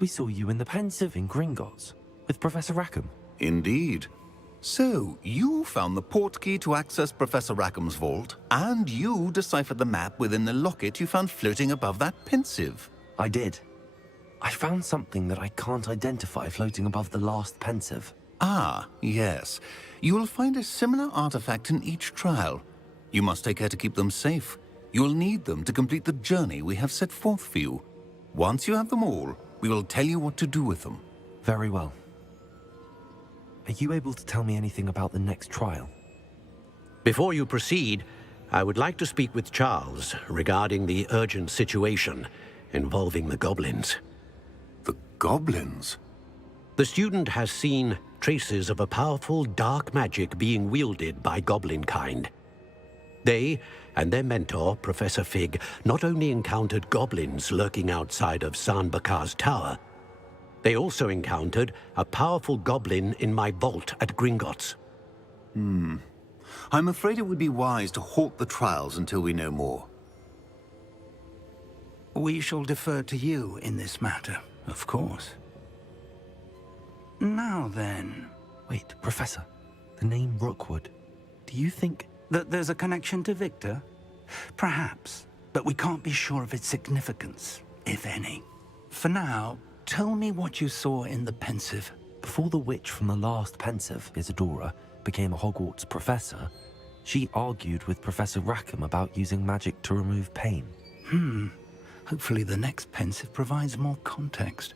We saw you in the Pensive in Gringotts with Professor Rackham. Indeed. So, you found the portkey to access Professor Rackham's vault, and you deciphered the map within the locket you found floating above that Pensive. I did. I found something that I can't identify floating above the last Pensive. Ah, yes. You will find a similar artifact in each trial. You must take care to keep them safe. You will need them to complete the journey we have set forth for you. Once you have them all, we will tell you what to do with them. Very well. Are you able to tell me anything about the next trial? Before you proceed, I would like to speak with Charles regarding the urgent situation involving the goblins. The goblins? The student has seen traces of a powerful dark magic being wielded by goblin kind. They and their mentor, Professor Fig, not only encountered goblins lurking outside of San Bakar's tower, they also encountered a powerful goblin in my vault at Gringotts. I'm afraid it would be wise to halt the trials until we know more. We shall defer to you in this matter, of course. Now then... Wait, Professor. The name Rookwood. Do you think... that there's a connection to Victor? Perhaps. but we can't be sure of its significance, if any. For now, tell me what you saw in the pensive. Before the witch from the last pensive, Isadora, became a Hogwarts professor, she argued with Professor Rackham about using magic to remove pain. Hopefully the next pensive provides more context.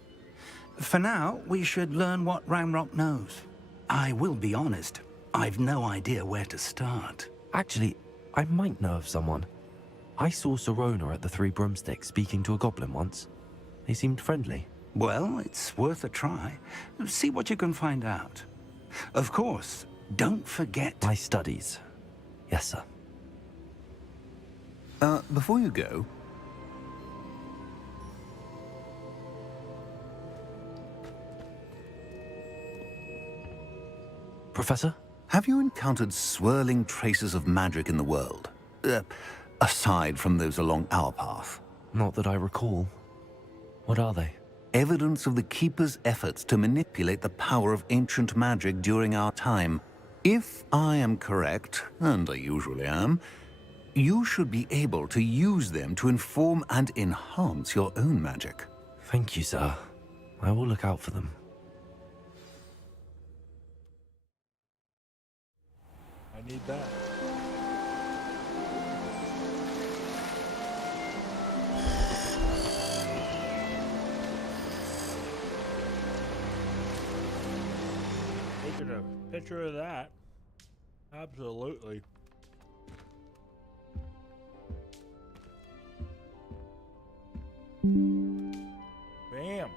For now, we should learn what Ranrock knows. I will be honest, I've no idea where to start. Actually, I might know of someone. I saw Sirona at the Three Broomsticks speaking to a goblin once. They seemed friendly. Well, it's worth a try. See what you can find out. Of course, don't forget... My studies. Yes, sir. Before you go... Professor? Have you encountered swirling traces of magic in the world? Aside from those along our path? Not that I recall. What are they? Evidence of the Keeper's efforts to manipulate the power of ancient magic during our time. If I am correct, and I usually am, you should be able to use them to inform and enhance your own magic. Thank you, sir. I will look out for them. I need that. Taking a picture of that. Absolutely. Bam.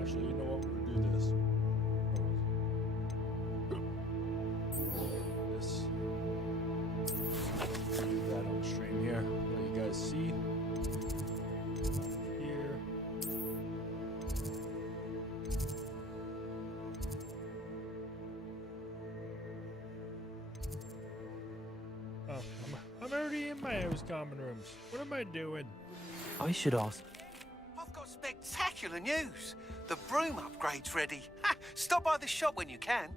Actually, you know what? We're gonna do this. Do that on stream here. Let you guys see. Here. Oh, I'm already in my house common rooms. What am I doing? I should ask. I've got spectacular news. The broom upgrade's ready. Ha! Stop by the shop when you can.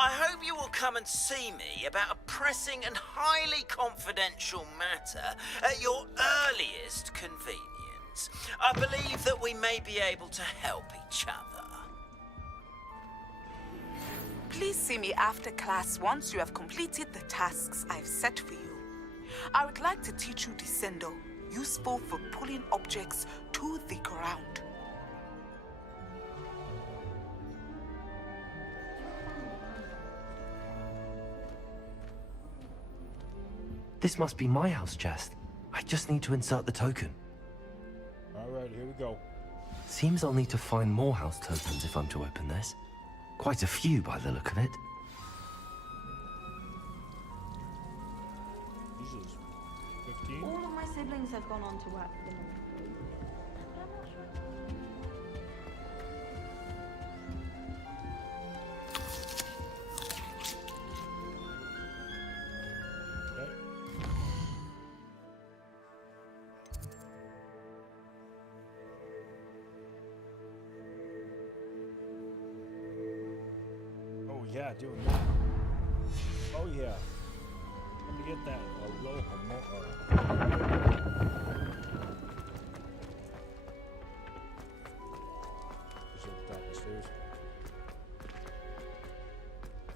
I hope you will come and see me about a pressing and highly confidential matter at your earliest convenience. I believe that we may be able to help each other. Please see me after class once you have completed the tasks I've set for you. I would like to teach you Descendo, useful for pulling objects to the ground. This must be my house chest. I just need to insert the token. Alright, here we go. Seems I'll need to find more house tokens if I'm to open this. Quite a few by the look of it. Jesus. 15? All of my siblings have gone on to work for the military. But I'm not sure. Yeah, doing that. Oh yeah. Let me get that aloha mo'a. Just at the top of the stairs.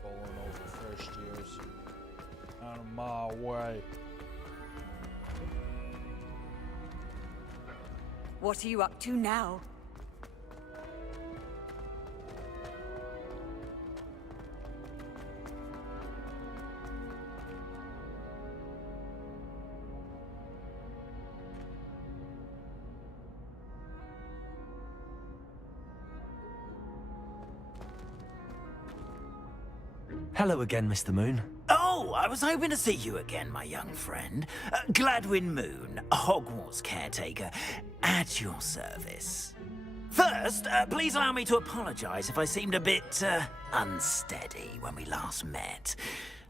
Falling over first years. Out of my way. What are you up to now? Hello again, Mr. Moon. Oh, I was hoping to see you again, my young friend. Gladwin Moon, Hogwarts caretaker, at your service. First, please allow me to apologize if I seemed a bit, unsteady when we last met.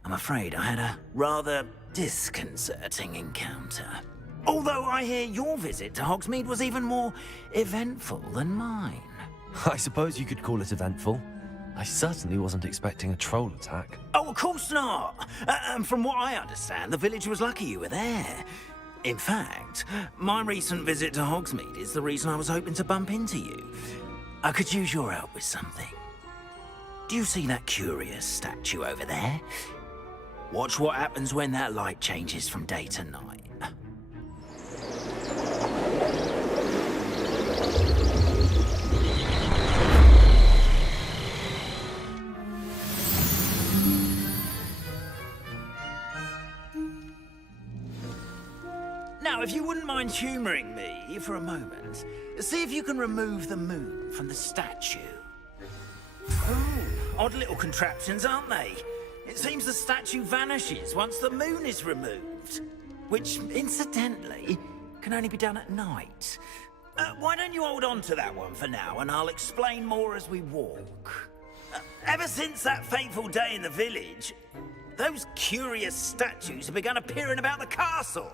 I'm afraid I had a rather disconcerting encounter. Although I hear your visit to Hogsmeade was even more eventful than mine. I suppose you could call it eventful. I certainly wasn't expecting a troll attack. Oh, of course not. And from what I understand, the village was lucky you were there. In fact, my recent visit to Hogsmeade is the reason I was hoping to bump into you. I could use your help with something. Do you see that curious statue over there? Watch what happens when that light changes from day to night. Now, if you wouldn't mind humouring me for a moment, see if you can remove the moon from the statue. Ooh, odd little contraptions, aren't they? It seems the statue vanishes once the moon is removed, which, incidentally, can only be done at night. Why don't you hold on to that one for now, and I'll explain more as we walk. Ever since that fateful day in the village, those curious statues have begun appearing about the castle.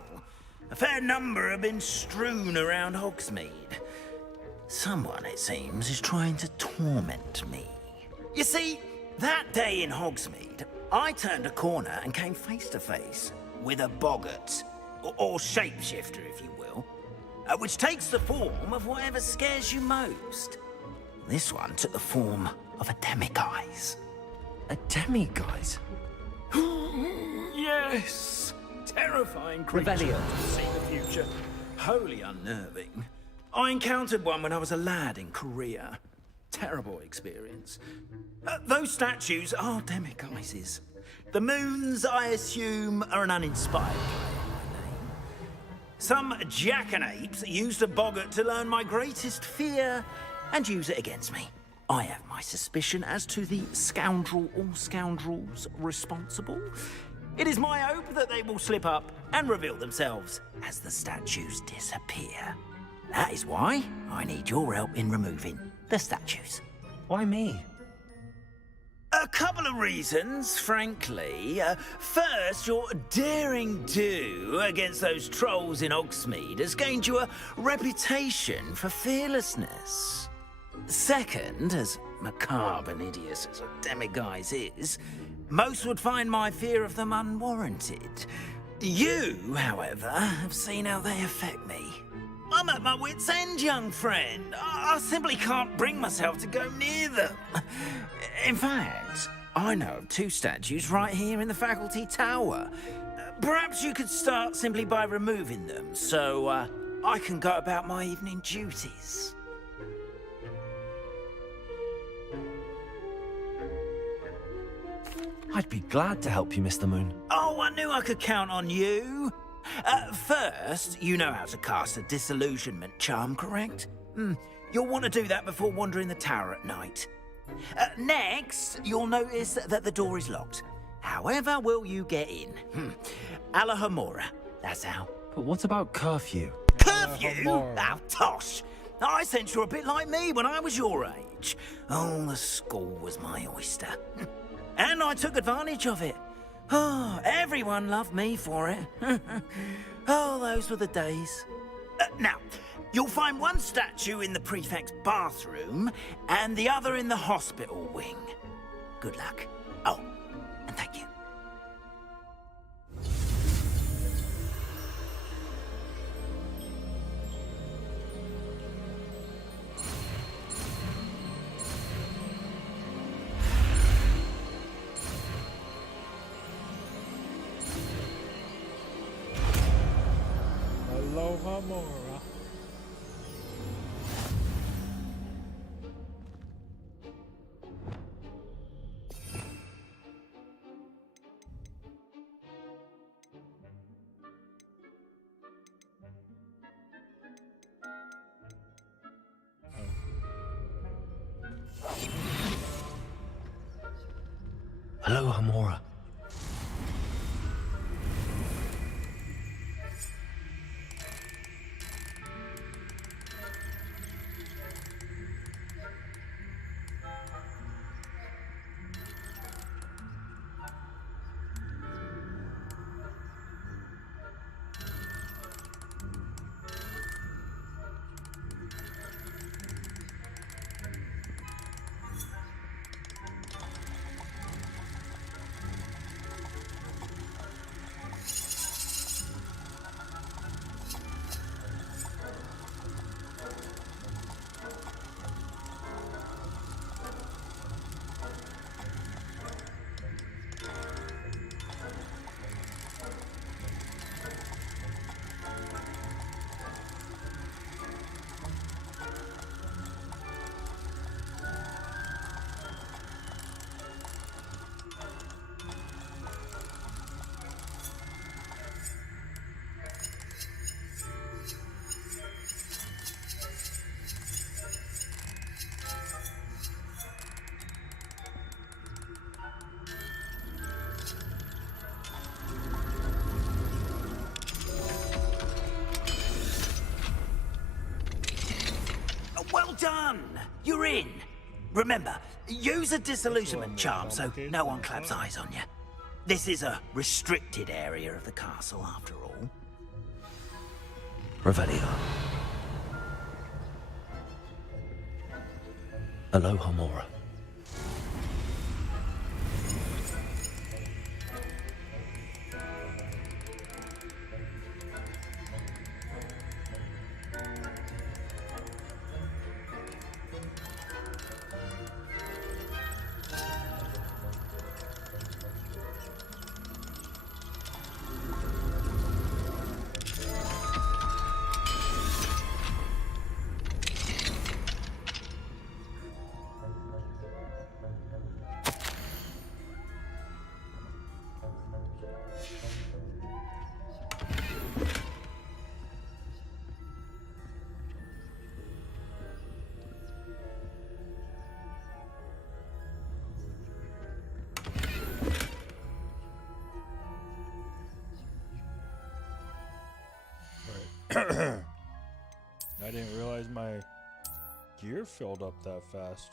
A fair number have been strewn around Hogsmeade. Someone, it seems, is trying to torment me. You see, that day in Hogsmeade, I turned a corner and came face to face with a boggart, or shapeshifter, if you will, which takes the form of whatever scares you most. This one took the form of a demiguise. A demiguise? Yes! Terrifying creature to see the future. Wholly unnerving. I encountered one when I was a lad in Korea. Terrible experience. Those statues are demiguises. The moons, I assume, are an uninspired play on my name. Some jackanapes used a boggart to learn my greatest fear and use it against me. I have my suspicion as to the scoundrel or scoundrels responsible. It is my hope that they will slip up and reveal themselves as the statues disappear. That is why I need your help in removing the statues. Why me? A couple of reasons, frankly. First, your daring do against those trolls in Hogsmeade has gained you a reputation for fearlessness. Second, as macabre and hideous as a demiguise is, most would find my fear of them unwarranted. You, however, have seen how they affect me. I'm at my wit's end, young friend. I simply can't bring myself to go near them. In fact, I know of two statues right here in the faculty tower. Perhaps you could start simply by removing them, so I can go about my evening duties. I'd be glad to help you, Mr. Moon. Oh, I knew I could count on you. First, you know how to cast a disillusionment charm, correct? You'll want to do that before wandering the tower at night. Next, you'll notice that the door is locked. However will you get in? Alahomora, that's how. But what about curfew? Curfew? Oh, tosh! I sense you're a bit like me when I was your age. Oh, the school was my oyster. And I took advantage of it. Oh, everyone loved me for it. Oh, those were the days. Now, you'll find one statue in the prefect's bathroom and the other in the hospital wing. Good luck. Oh, and thank you. Hamura. Hello, Hamura. Well done! You're in. Remember, use a disillusionment charm so no one claps eyes on you. This is a restricted area of the castle, after all. Revelio. Hello, Hamura. I didn't realize my gear filled up that fast.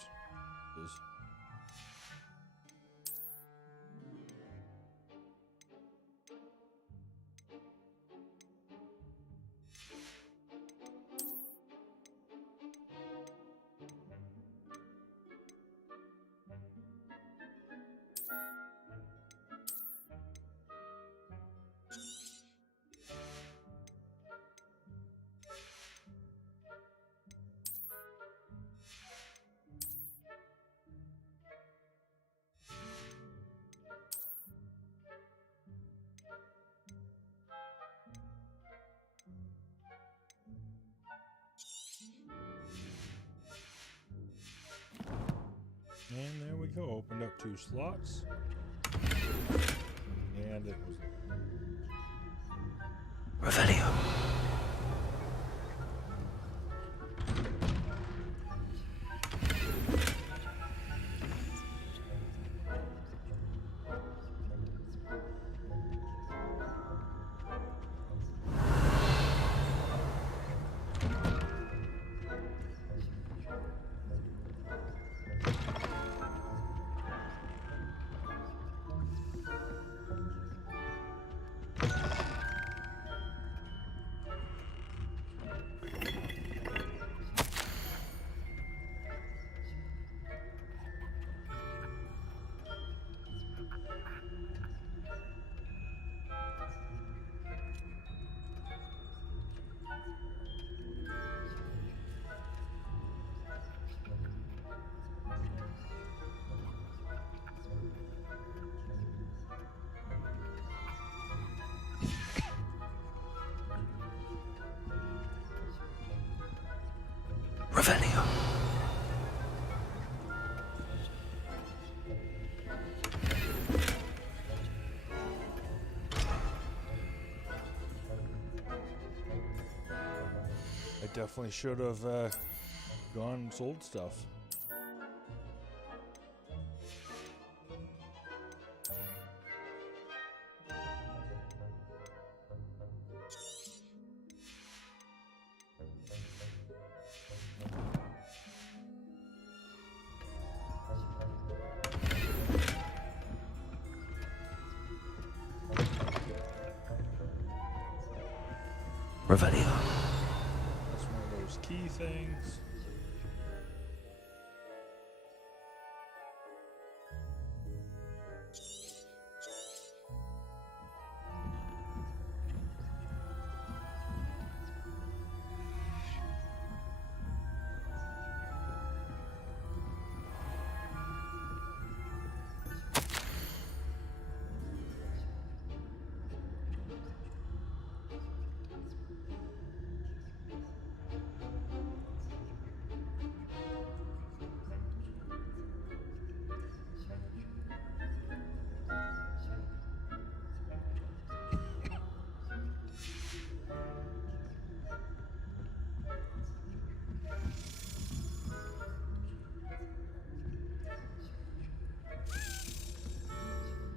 And there we go. Opened up 2 slots. And it was Revelio. definitely should have gone and sold stuff. Revelio. That's one of those key things.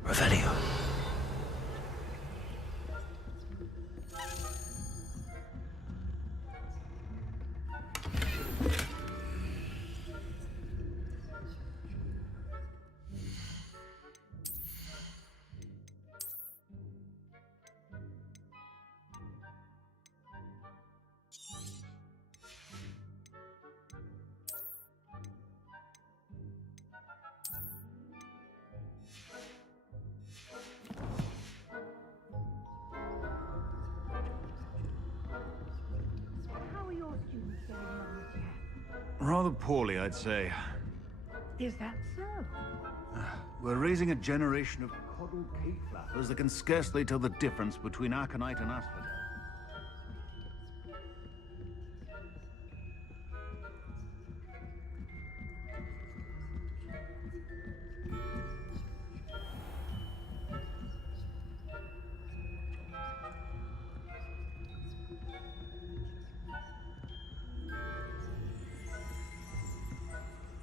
Revelio. How are your students getting on this year? Rather poorly, I'd say. Is that so? We're raising a generation of coddled cake flappers that can scarcely tell the difference between aconite and asphodel.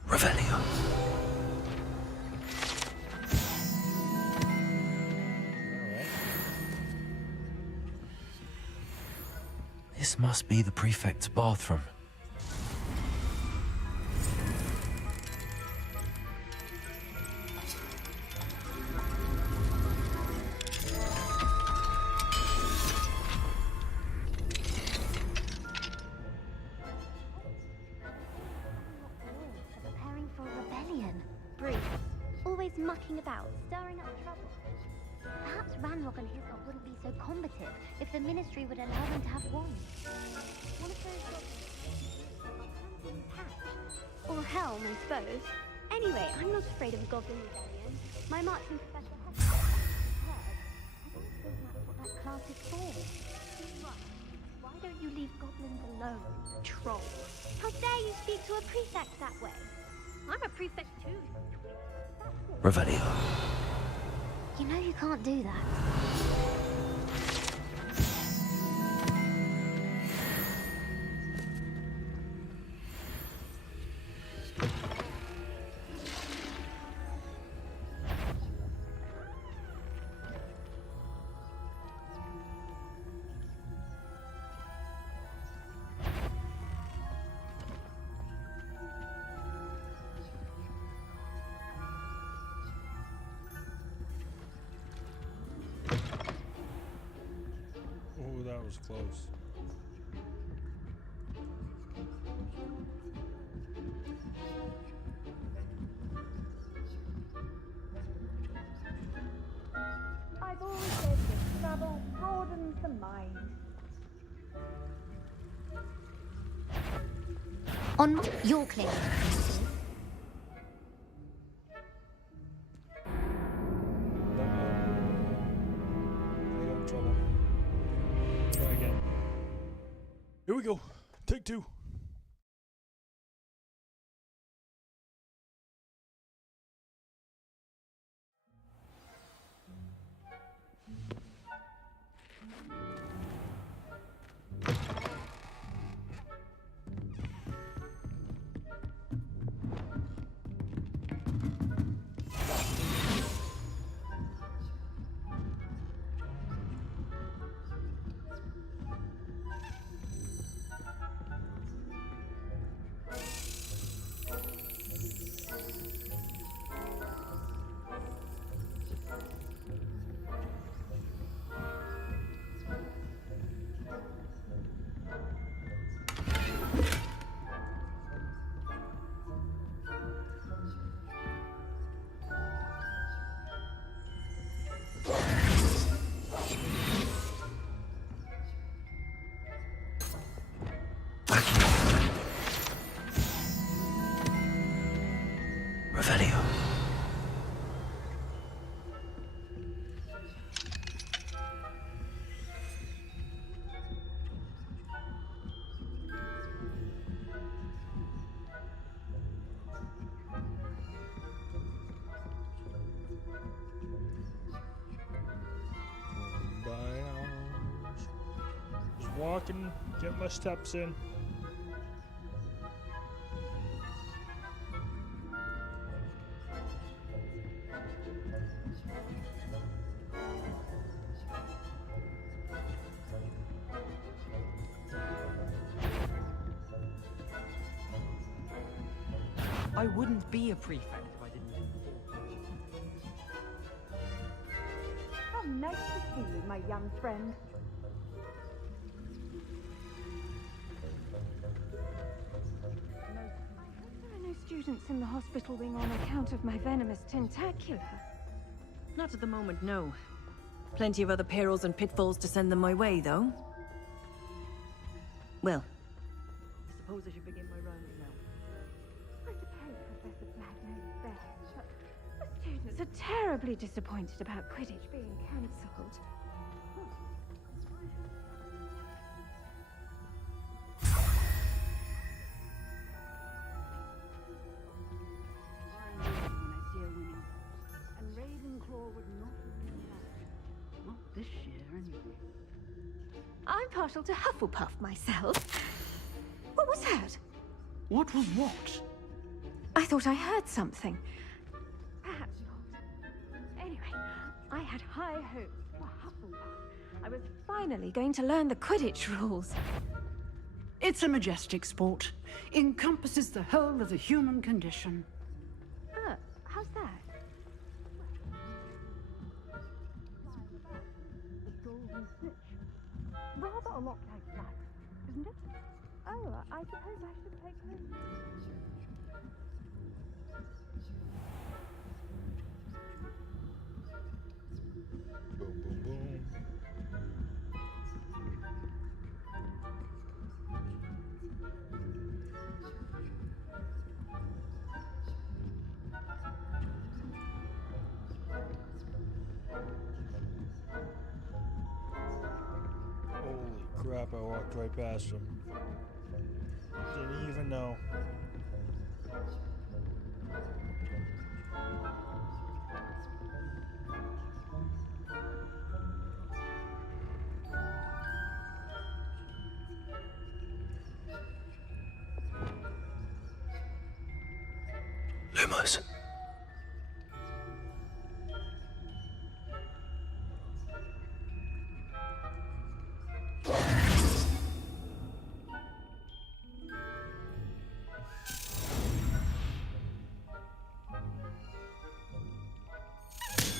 Revelio. This must be the prefect's bathroom. Preparing for a rebellion. Bruce, always mucking about, stirring up trouble. Perhaps Ranrock and his lot wouldn't be so combative if the Ministry would allow them to have wands. One of those patch. Or helm, I suppose. Anyway, I'm not afraid of a goblin rebellion. My marching professor has heard. I don't suppose that's what that class is for. Why don't you leave goblins alone, troll? How dare you speak to a prefect that way? I'm a prefect too. Revelio. You know you can't do that. Oh, that was close. I've always said that travel broadens the mind. On your claim. I got in trouble. Try again. Here we go. Take two. walking, get my steps in. I wouldn't be a prefect if I didn't. How nice to see you, my young friend. There are no students in the hospital wing on account of my venomous tentacula. Not at the moment, no. Plenty of other perils and pitfalls to send them my way, though. Well, I suppose I should begin my rounds now. I suppose Professor Blackno's best, but the students are terribly disappointed about Quidditch being cancelled. And Ravenclaw would not win that. Not this year, anyway. I'm partial to Hufflepuff myself. What was that? What was what? I thought I heard something. Perhaps not. Anyway, I had high hopes for Hufflepuff. I was finally going to learn the Quidditch rules. It's a majestic sport. Encompasses the whole of the human condition. How's that? The golden snitch. Rather a lot like life, isn't it? Oh, I suppose I should take this. Boom, boom, boom. Holy crap, I walked right past him. Didn't even know. Lumos.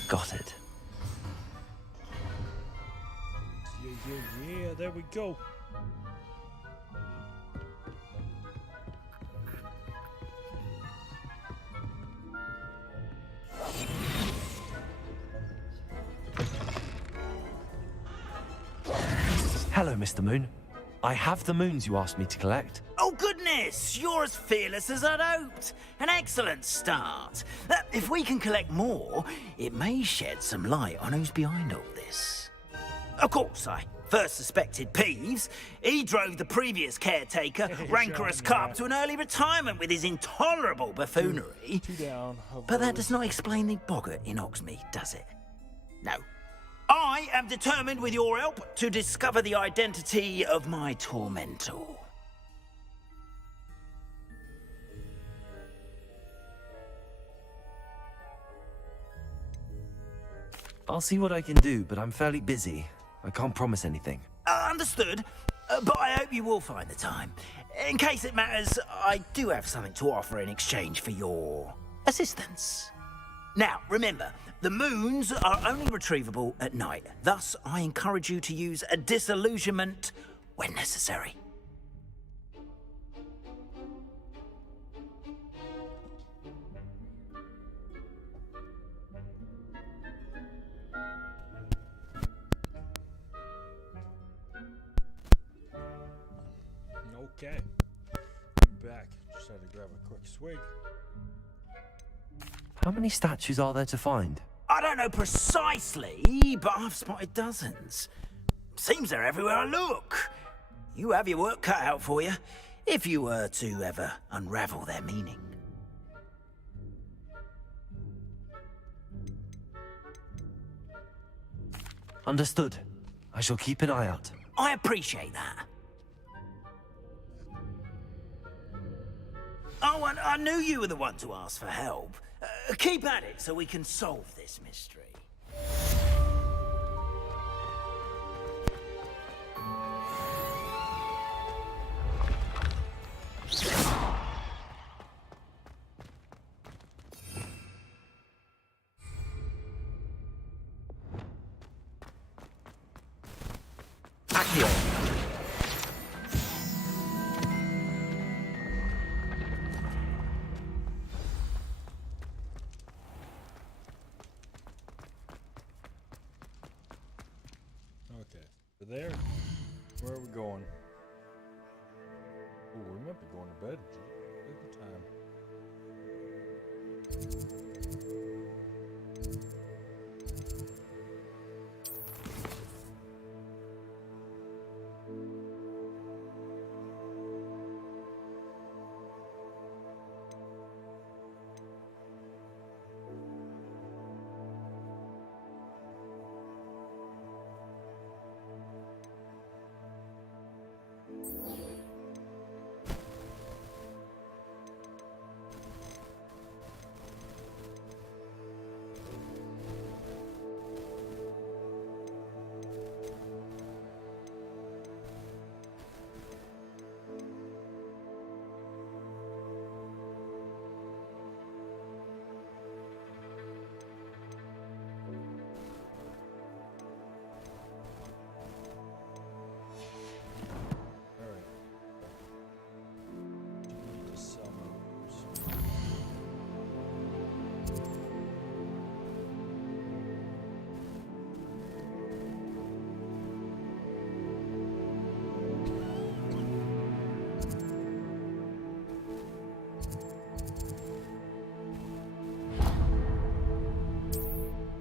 Got it. Yeah, there we go. Hello, Mr. Moon. I have the moons you asked me to collect. Oh, goodness! You're as fearless as I'd hoped. An excellent start. If we can collect more, it may shed some light on who's behind all this. Of course, I first suspected Peeves. He drove the previous caretaker, Rancorous Carp, to an early retirement with his intolerable buffoonery. But that does not explain the boggart in Hogsmeade, does it? No. I am determined, with your help, to discover the identity of my tormentor. I'll see what I can do, but I'm fairly busy. I can't promise anything. Understood. But I hope you will find the time. In case it matters, I do have something to offer in exchange for your assistance. Now, remember, the moons are only retrievable at night. Thus, I encourage you to use a disillusionment when necessary. Okay. I'm back. Just had to grab a quick swig. How many statues are there to find? I don't know precisely, but I've spotted dozens. Seems they're everywhere I look. You have your work cut out for you, if you were to ever unravel their meaning. Understood. I shall keep an eye out. I appreciate that. Oh, and I knew you were the one to ask for help. Keep at it so we can solve this mystery. Okay, we're there. Where are we going? Oh, we might be going to bed. Look at the time.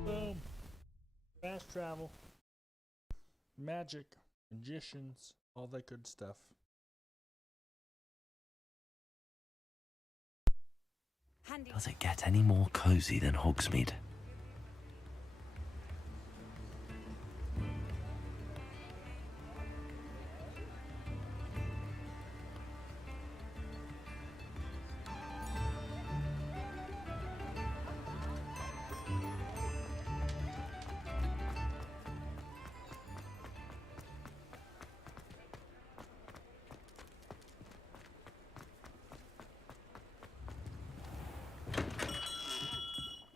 Boom. Fast travel. Magic. Magicians. All that good stuff. Does it get any more cozy than Hogsmeade?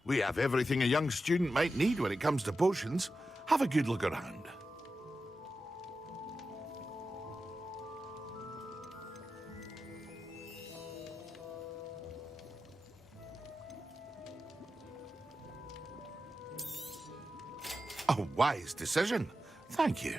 We have everything a young student might need when it comes to potions. Have a good look around. A wise decision. Thank you.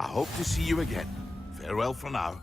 I hope to see you again. Farewell for now.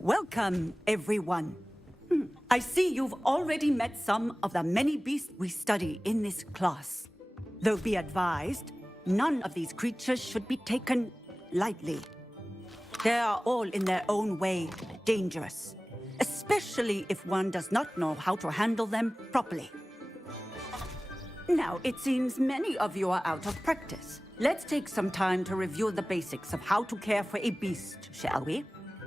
Welcome, everyone. I see you've already met some of the many beasts we study in this class. Though be advised, none of these creatures should be taken lightly. They are all in their own way dangerous. especially if one does not know how to handle them properly. Now, it seems many of you are out of practice. Let's take some time to review the basics of how to care for a beast, shall we?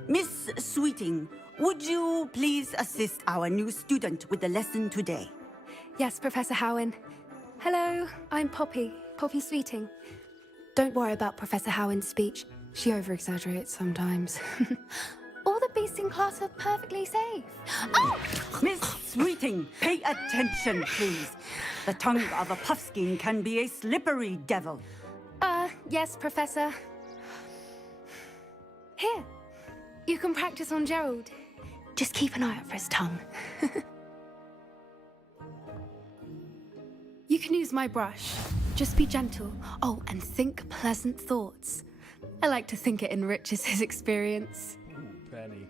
Miss Sweeting, would you please assist our new student with the lesson today? Yes, Professor Howen. Hello, I'm Poppy Sweeting. Don't worry about Professor Howen's speech. She over-exaggerates sometimes. All the beasts in class are perfectly safe. Oh! Miss Sweeting, pay attention, please. The tongue of a puffskein can be a slippery devil. Yes, Professor. Here, you can practice on Gerald. Just keep an eye out for his tongue. You can use my brush. Just be gentle. Oh, and think pleasant thoughts. I like to think it enriches his experience. Ooh, Penny.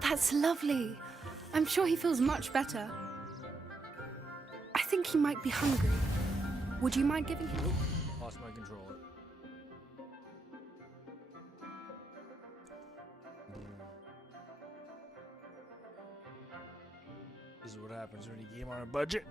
That's lovely. I'm sure he feels much better. I think he might be hungry. Would you mind giving him... Lost my controller. This is what happens when you game on a budget.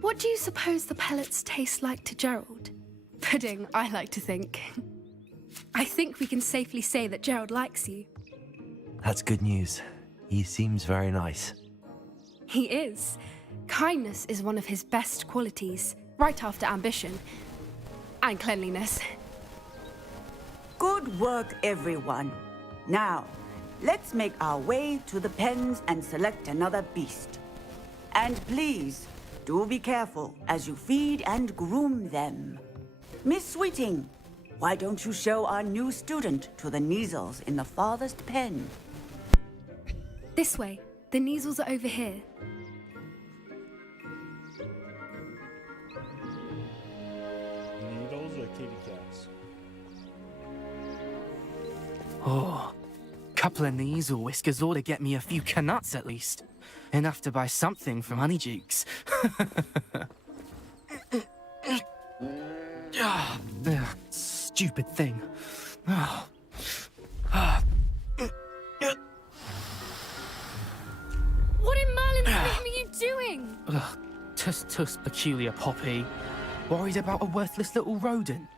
What do you suppose the pellets taste like to Gerald? Pudding, I like to think. I think we can safely say that Gerald likes you. That's good news. He seems very nice. He is. Kindness is one of his best qualities, right after ambition. And cleanliness. Good work, everyone. Now, let's make our way to the pens and select another beast. And please, do be careful as you feed and groom them. Miss Sweeting, why don't you show our new student to the Neasels in the farthest pen? This way. The Neasels are over here. Needles or kitty cats? Oh, couple of Neasel whiskers ought to get me a few canuts at least. Enough to buy something from Honeydukes. Stupid thing. What in Merlin's name are you doing? Tuss, peculiar Poppy. Worried about a worthless little rodent.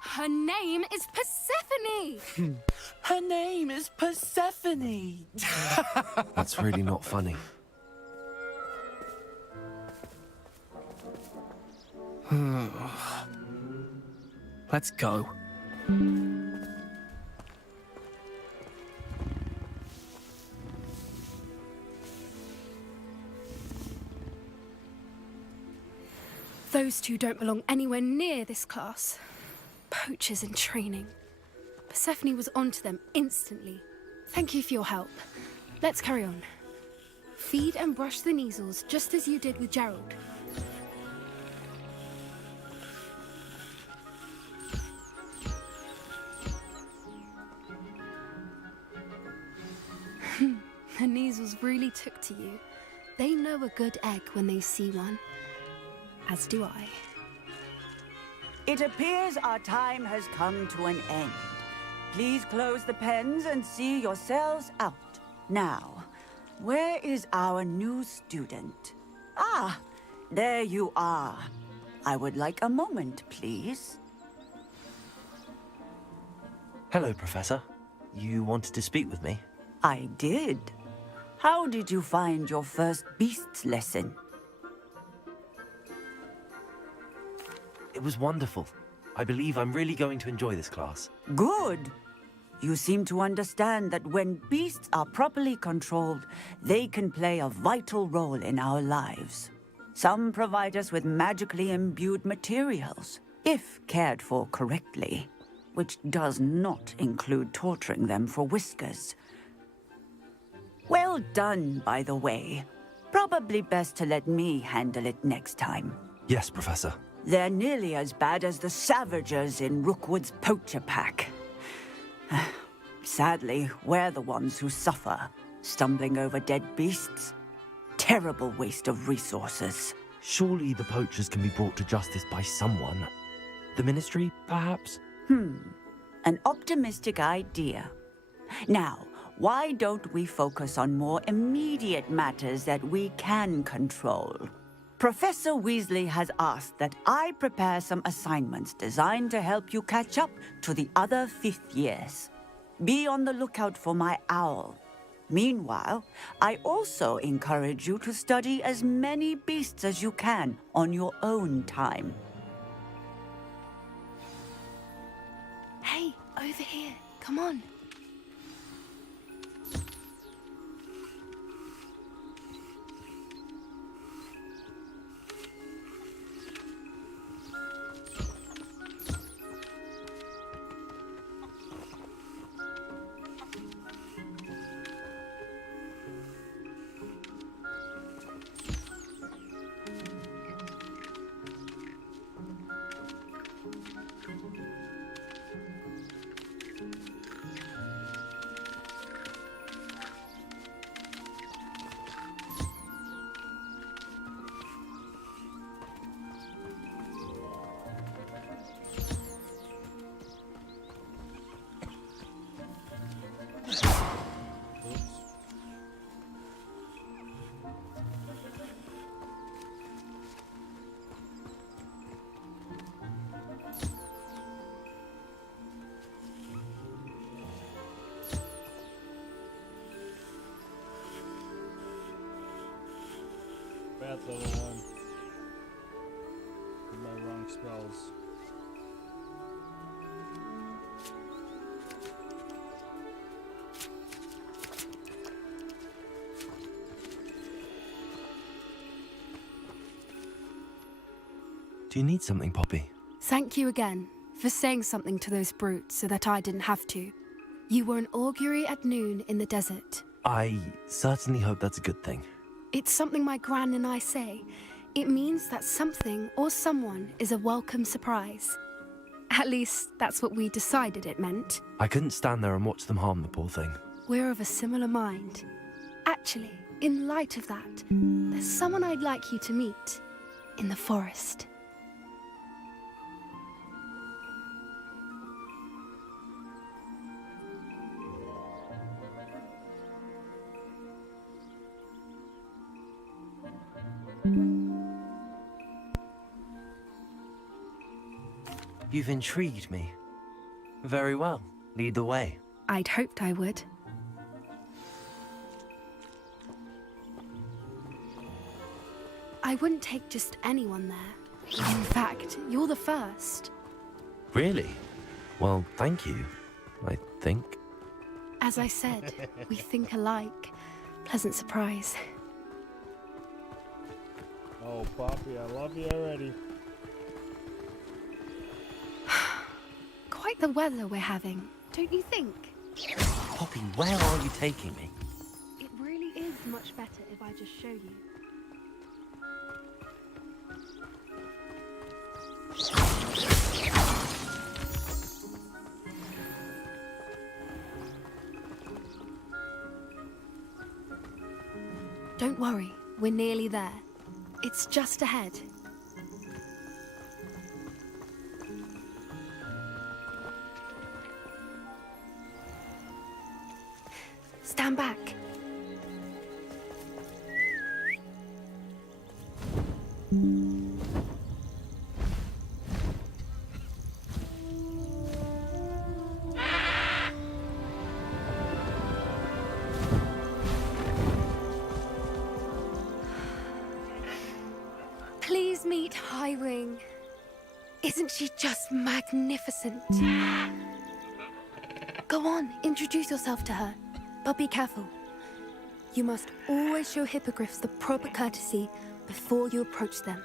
Her name is Persephone! Her name is Persephone! That's really not funny. Let's go. Those two don't belong anywhere near this class. Poachers in training. Persephone was onto them instantly. Thank you for your help. Let's carry on. Feed and brush the Neasels just as you did with Gerald. The Neasels really took to you. They know a good egg when they see one. As do I. It appears our time has come to an end. Please close the pens and see yourselves out. Now, where is our new student? Ah, there you are. I would like a moment, please. Hello, Professor. You wanted to speak with me? I did. How did you find your first beasts lesson? It was wonderful. I believe I'm really going to enjoy this class. Good. You seem to understand that when beasts are properly controlled, they can play a vital role in our lives. Some provide us with magically imbued materials, if cared for correctly, which does not include torturing them for whiskers. Well done, by the way. Probably best to let me handle it next time. Yes, Professor. They're nearly as bad as the Savagers in Rookwood's poacher pack. Sadly, we're the ones who suffer, stumbling over dead beasts. Terrible waste of resources. Surely the poachers can be brought to justice by someone. The Ministry, perhaps? An optimistic idea. Now, why don't we focus on more immediate matters that we can control? Professor Weasley has asked that I prepare some assignments designed to help you catch up to the other 5th years. Be on the lookout for my owl. Meanwhile, I also encourage you to study as many beasts as you can on your own time. Hey, over here. Come on. Bad little one. With my wrong spells. Do you need something, Poppy? Thank you again for saying something to those brutes so that I didn't have to. You were an augury at noon in the desert. I certainly hope that's a good thing. It's something my gran and I say. It means that something or someone is a welcome surprise. At least, that's what we decided it meant. I couldn't stand there and watch them harm the poor thing. We're of a similar mind. Actually, in light of that, there's someone I'd like you to meet in the forest. You've intrigued me. Very well. Lead the way. I'd hoped I would. I wouldn't take just anyone there. In fact, you're the first. Really? Well, thank you, I think. As I said, we think alike. Pleasant surprise. Oh, Poppy, I love you already. Quite the weather we're having, don't you think? Poppy, where are you taking me? It really is much better if I just show you. Don't worry, we're nearly there. It's just ahead. Stand back. Please meet Highwing. Isn't she just magnificent? Go on, introduce yourself to her. But be careful. You must always show hippogriffs the proper courtesy before you approach them.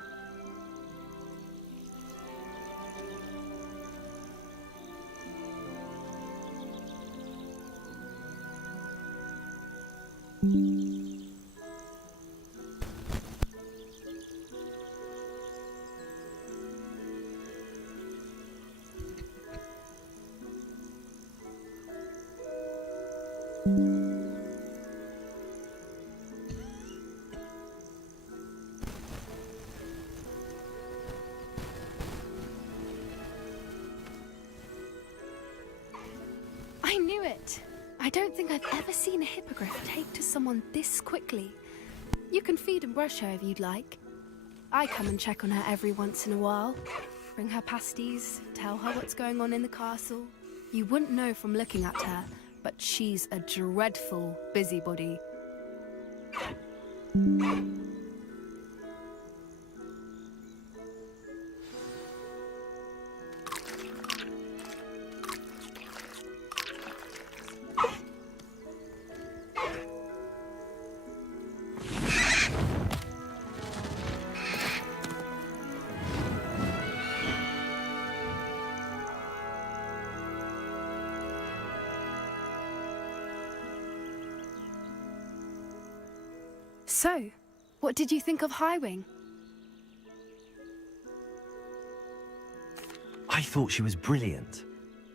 I knew it! I don't think I've ever seen a hippogriff take to someone this quickly. You can feed and brush her if you'd like. I come and check on her every once in a while. Bring her pasties, tell her what's going on in the castle. You wouldn't know from looking at her, but she's a dreadful busybody. So, what did you think of Highwing? I thought she was brilliant.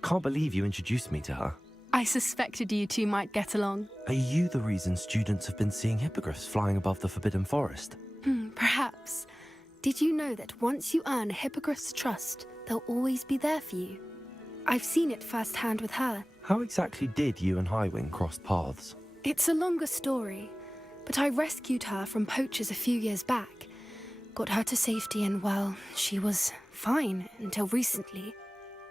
Can't believe you introduced me to her. I suspected you two might get along. Are you the reason students have been seeing hippogriffs flying above the Forbidden Forest? Perhaps. Did you know that once you earn a hippogriff's trust, they'll always be there for you? I've seen it firsthand with her. How exactly did you and Highwing cross paths? It's a longer story, but I rescued her from poachers a few years back. Got her to safety and, well, she was fine until recently.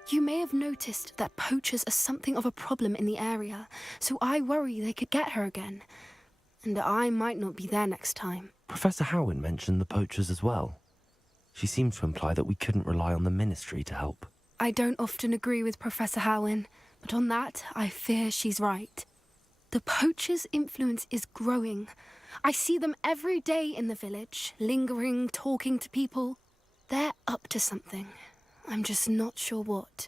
You may have noticed that poachers are something of a problem in the area, so I worry they could get her again. And I might not be there next time. Professor Howin mentioned the poachers as well. She seemed to imply that we couldn't rely on the Ministry to help. I don't often agree with Professor Howin, but on that, I fear she's right. The poachers' influence is growing. I see them every day in the village, lingering, talking to people. They're up to something. I'm just not sure what.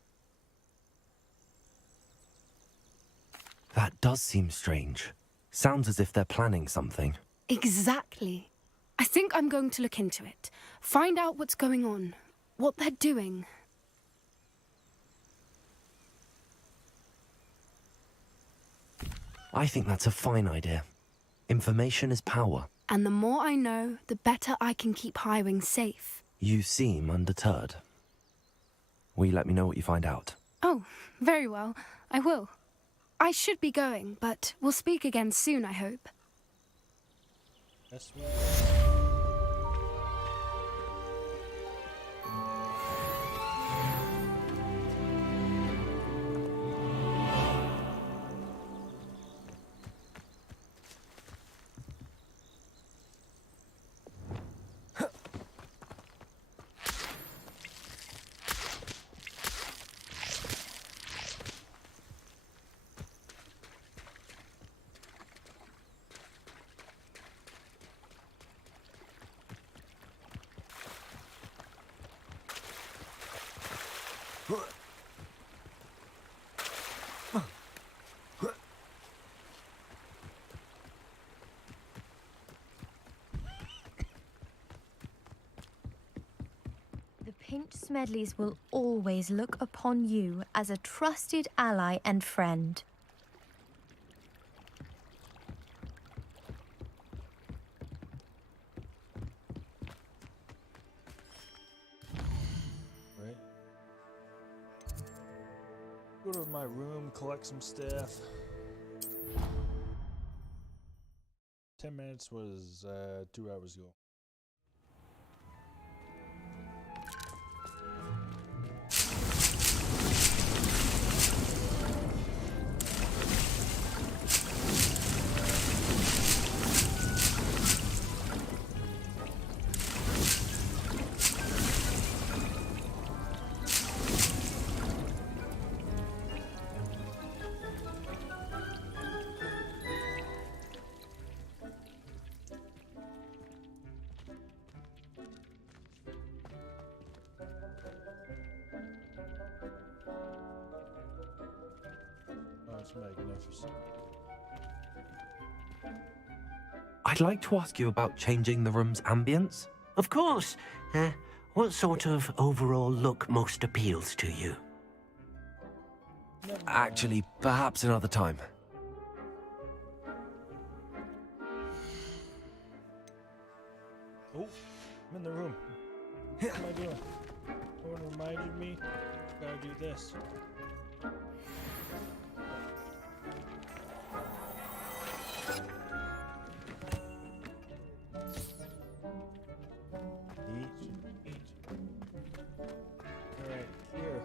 That does seem strange. Sounds as if they're planning something. Exactly. I think I'm going to look into it. Find out what's going on, what they're doing. I think that's a fine idea. Information is power. And the more I know, the better I can keep Highwing safe. You seem undeterred. Will you let me know what you find out? Oh, very well. I will. I should be going, but we'll speak again soon, I hope. Yes, we The Pinch Smedleys will always look upon you as a trusted ally and friend. Right. Go to my room, collect some stuff. 10 minutes was 2 hours ago. I'd like to ask you about changing the room's ambience. Of course. What sort of overall look most appeals to you? Actually, perhaps another time. Oh, I'm in the room. What am I doing? Someone reminded me. Gotta do this. Eat. Alright, here.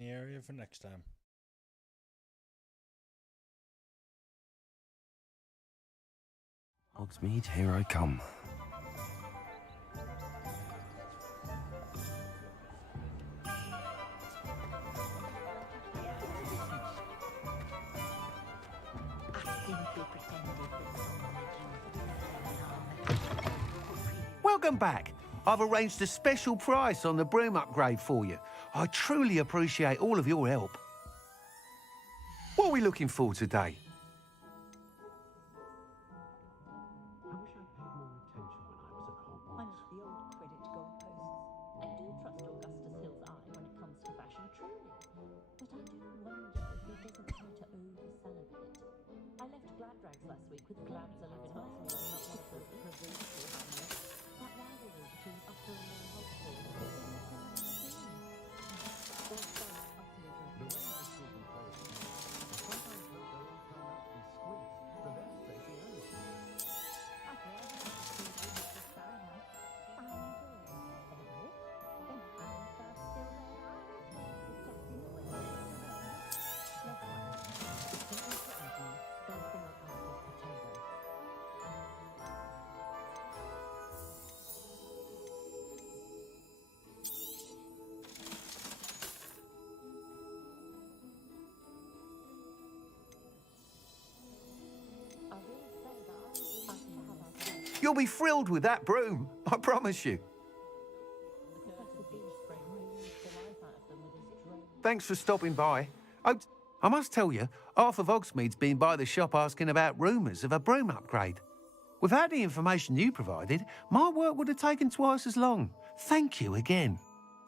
the area for next time. Hogsmeade, here I come. Welcome back. I've arranged a special price on the broom upgrade for you. I truly appreciate all of your help. What are we looking for today? You'll be thrilled with that broom, I promise you. Thanks for stopping by. Oh, I must tell you, half of Hogsmeade's been by the shop asking about rumours of a broom upgrade. Without the information you provided, my work would have taken twice as long. Thank you again.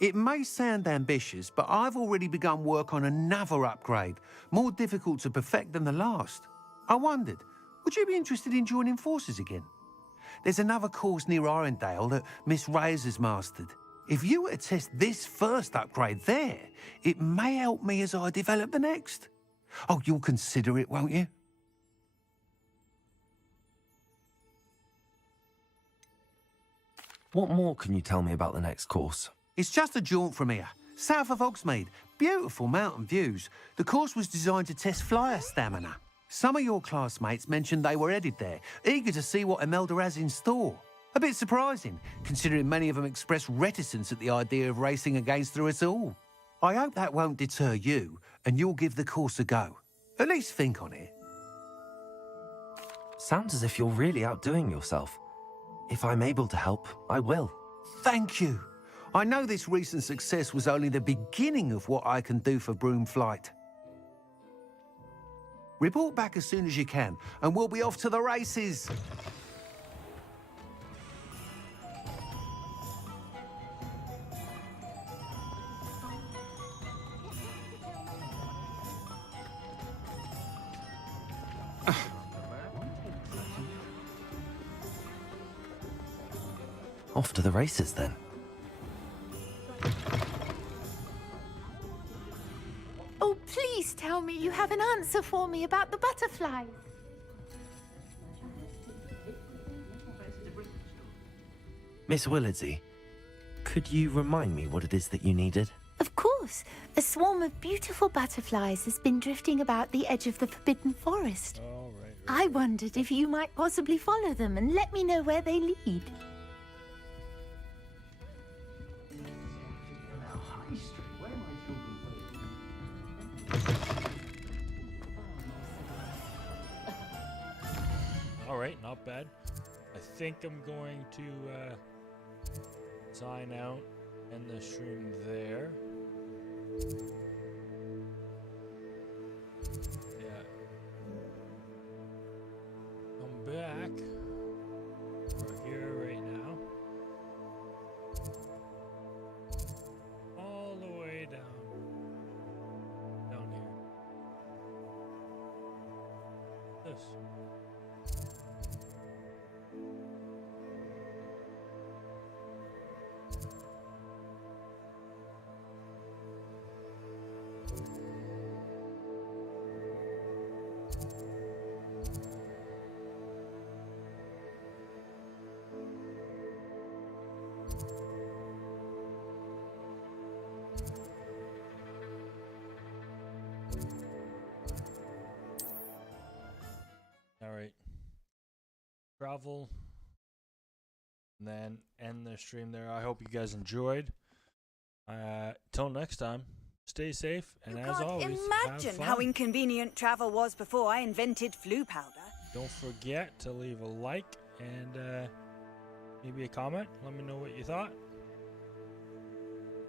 It may sound ambitious, but I've already begun work on another upgrade, more difficult to perfect than the last. I wondered, would you be interested in joining forces again? There's another course near Arendelle that Miss Reyes has mastered. If you were to test this first upgrade there, it may help me as I develop the next. Oh, you'll consider it, won't you? What more can you tell me about the next course? It's just a jaunt from here, south of Hogsmeade. Beautiful mountain views. The course was designed to test flyer stamina. Some of your classmates mentioned they were headed there, eager to see what Imelda has in store. A bit surprising, considering many of them expressed reticence at the idea of racing against us all. I hope that won't deter you, and you'll give the course a go. At least think on it. Sounds as if you're really outdoing yourself. If I'm able to help, I will. Thank you. I know this recent success was only the beginning of what I can do for broom flight. Report back as soon as you can, and we'll be off to the races. Off to the races, then. Oh, please tell me you have an answer for me about the butterflies. Miss Willardsey, could you remind me what it is that you needed? Of course. A swarm of beautiful butterflies has been drifting about the edge of the Forbidden Forest. I wondered if you might possibly follow them and let me know where they lead. Alright, not bad. I think I'm going to sign out in this room there. Yeah. Come back. We're here right now. All the way down. Down here. This. right. Travel. And then end the stream there. I hope you guys enjoyed. Till next time, stay safe, and as always, Imagine have fun. how inconvenient travel was before I invented flu powder. Don't forget to leave a like and maybe a comment. Let me know what you thought.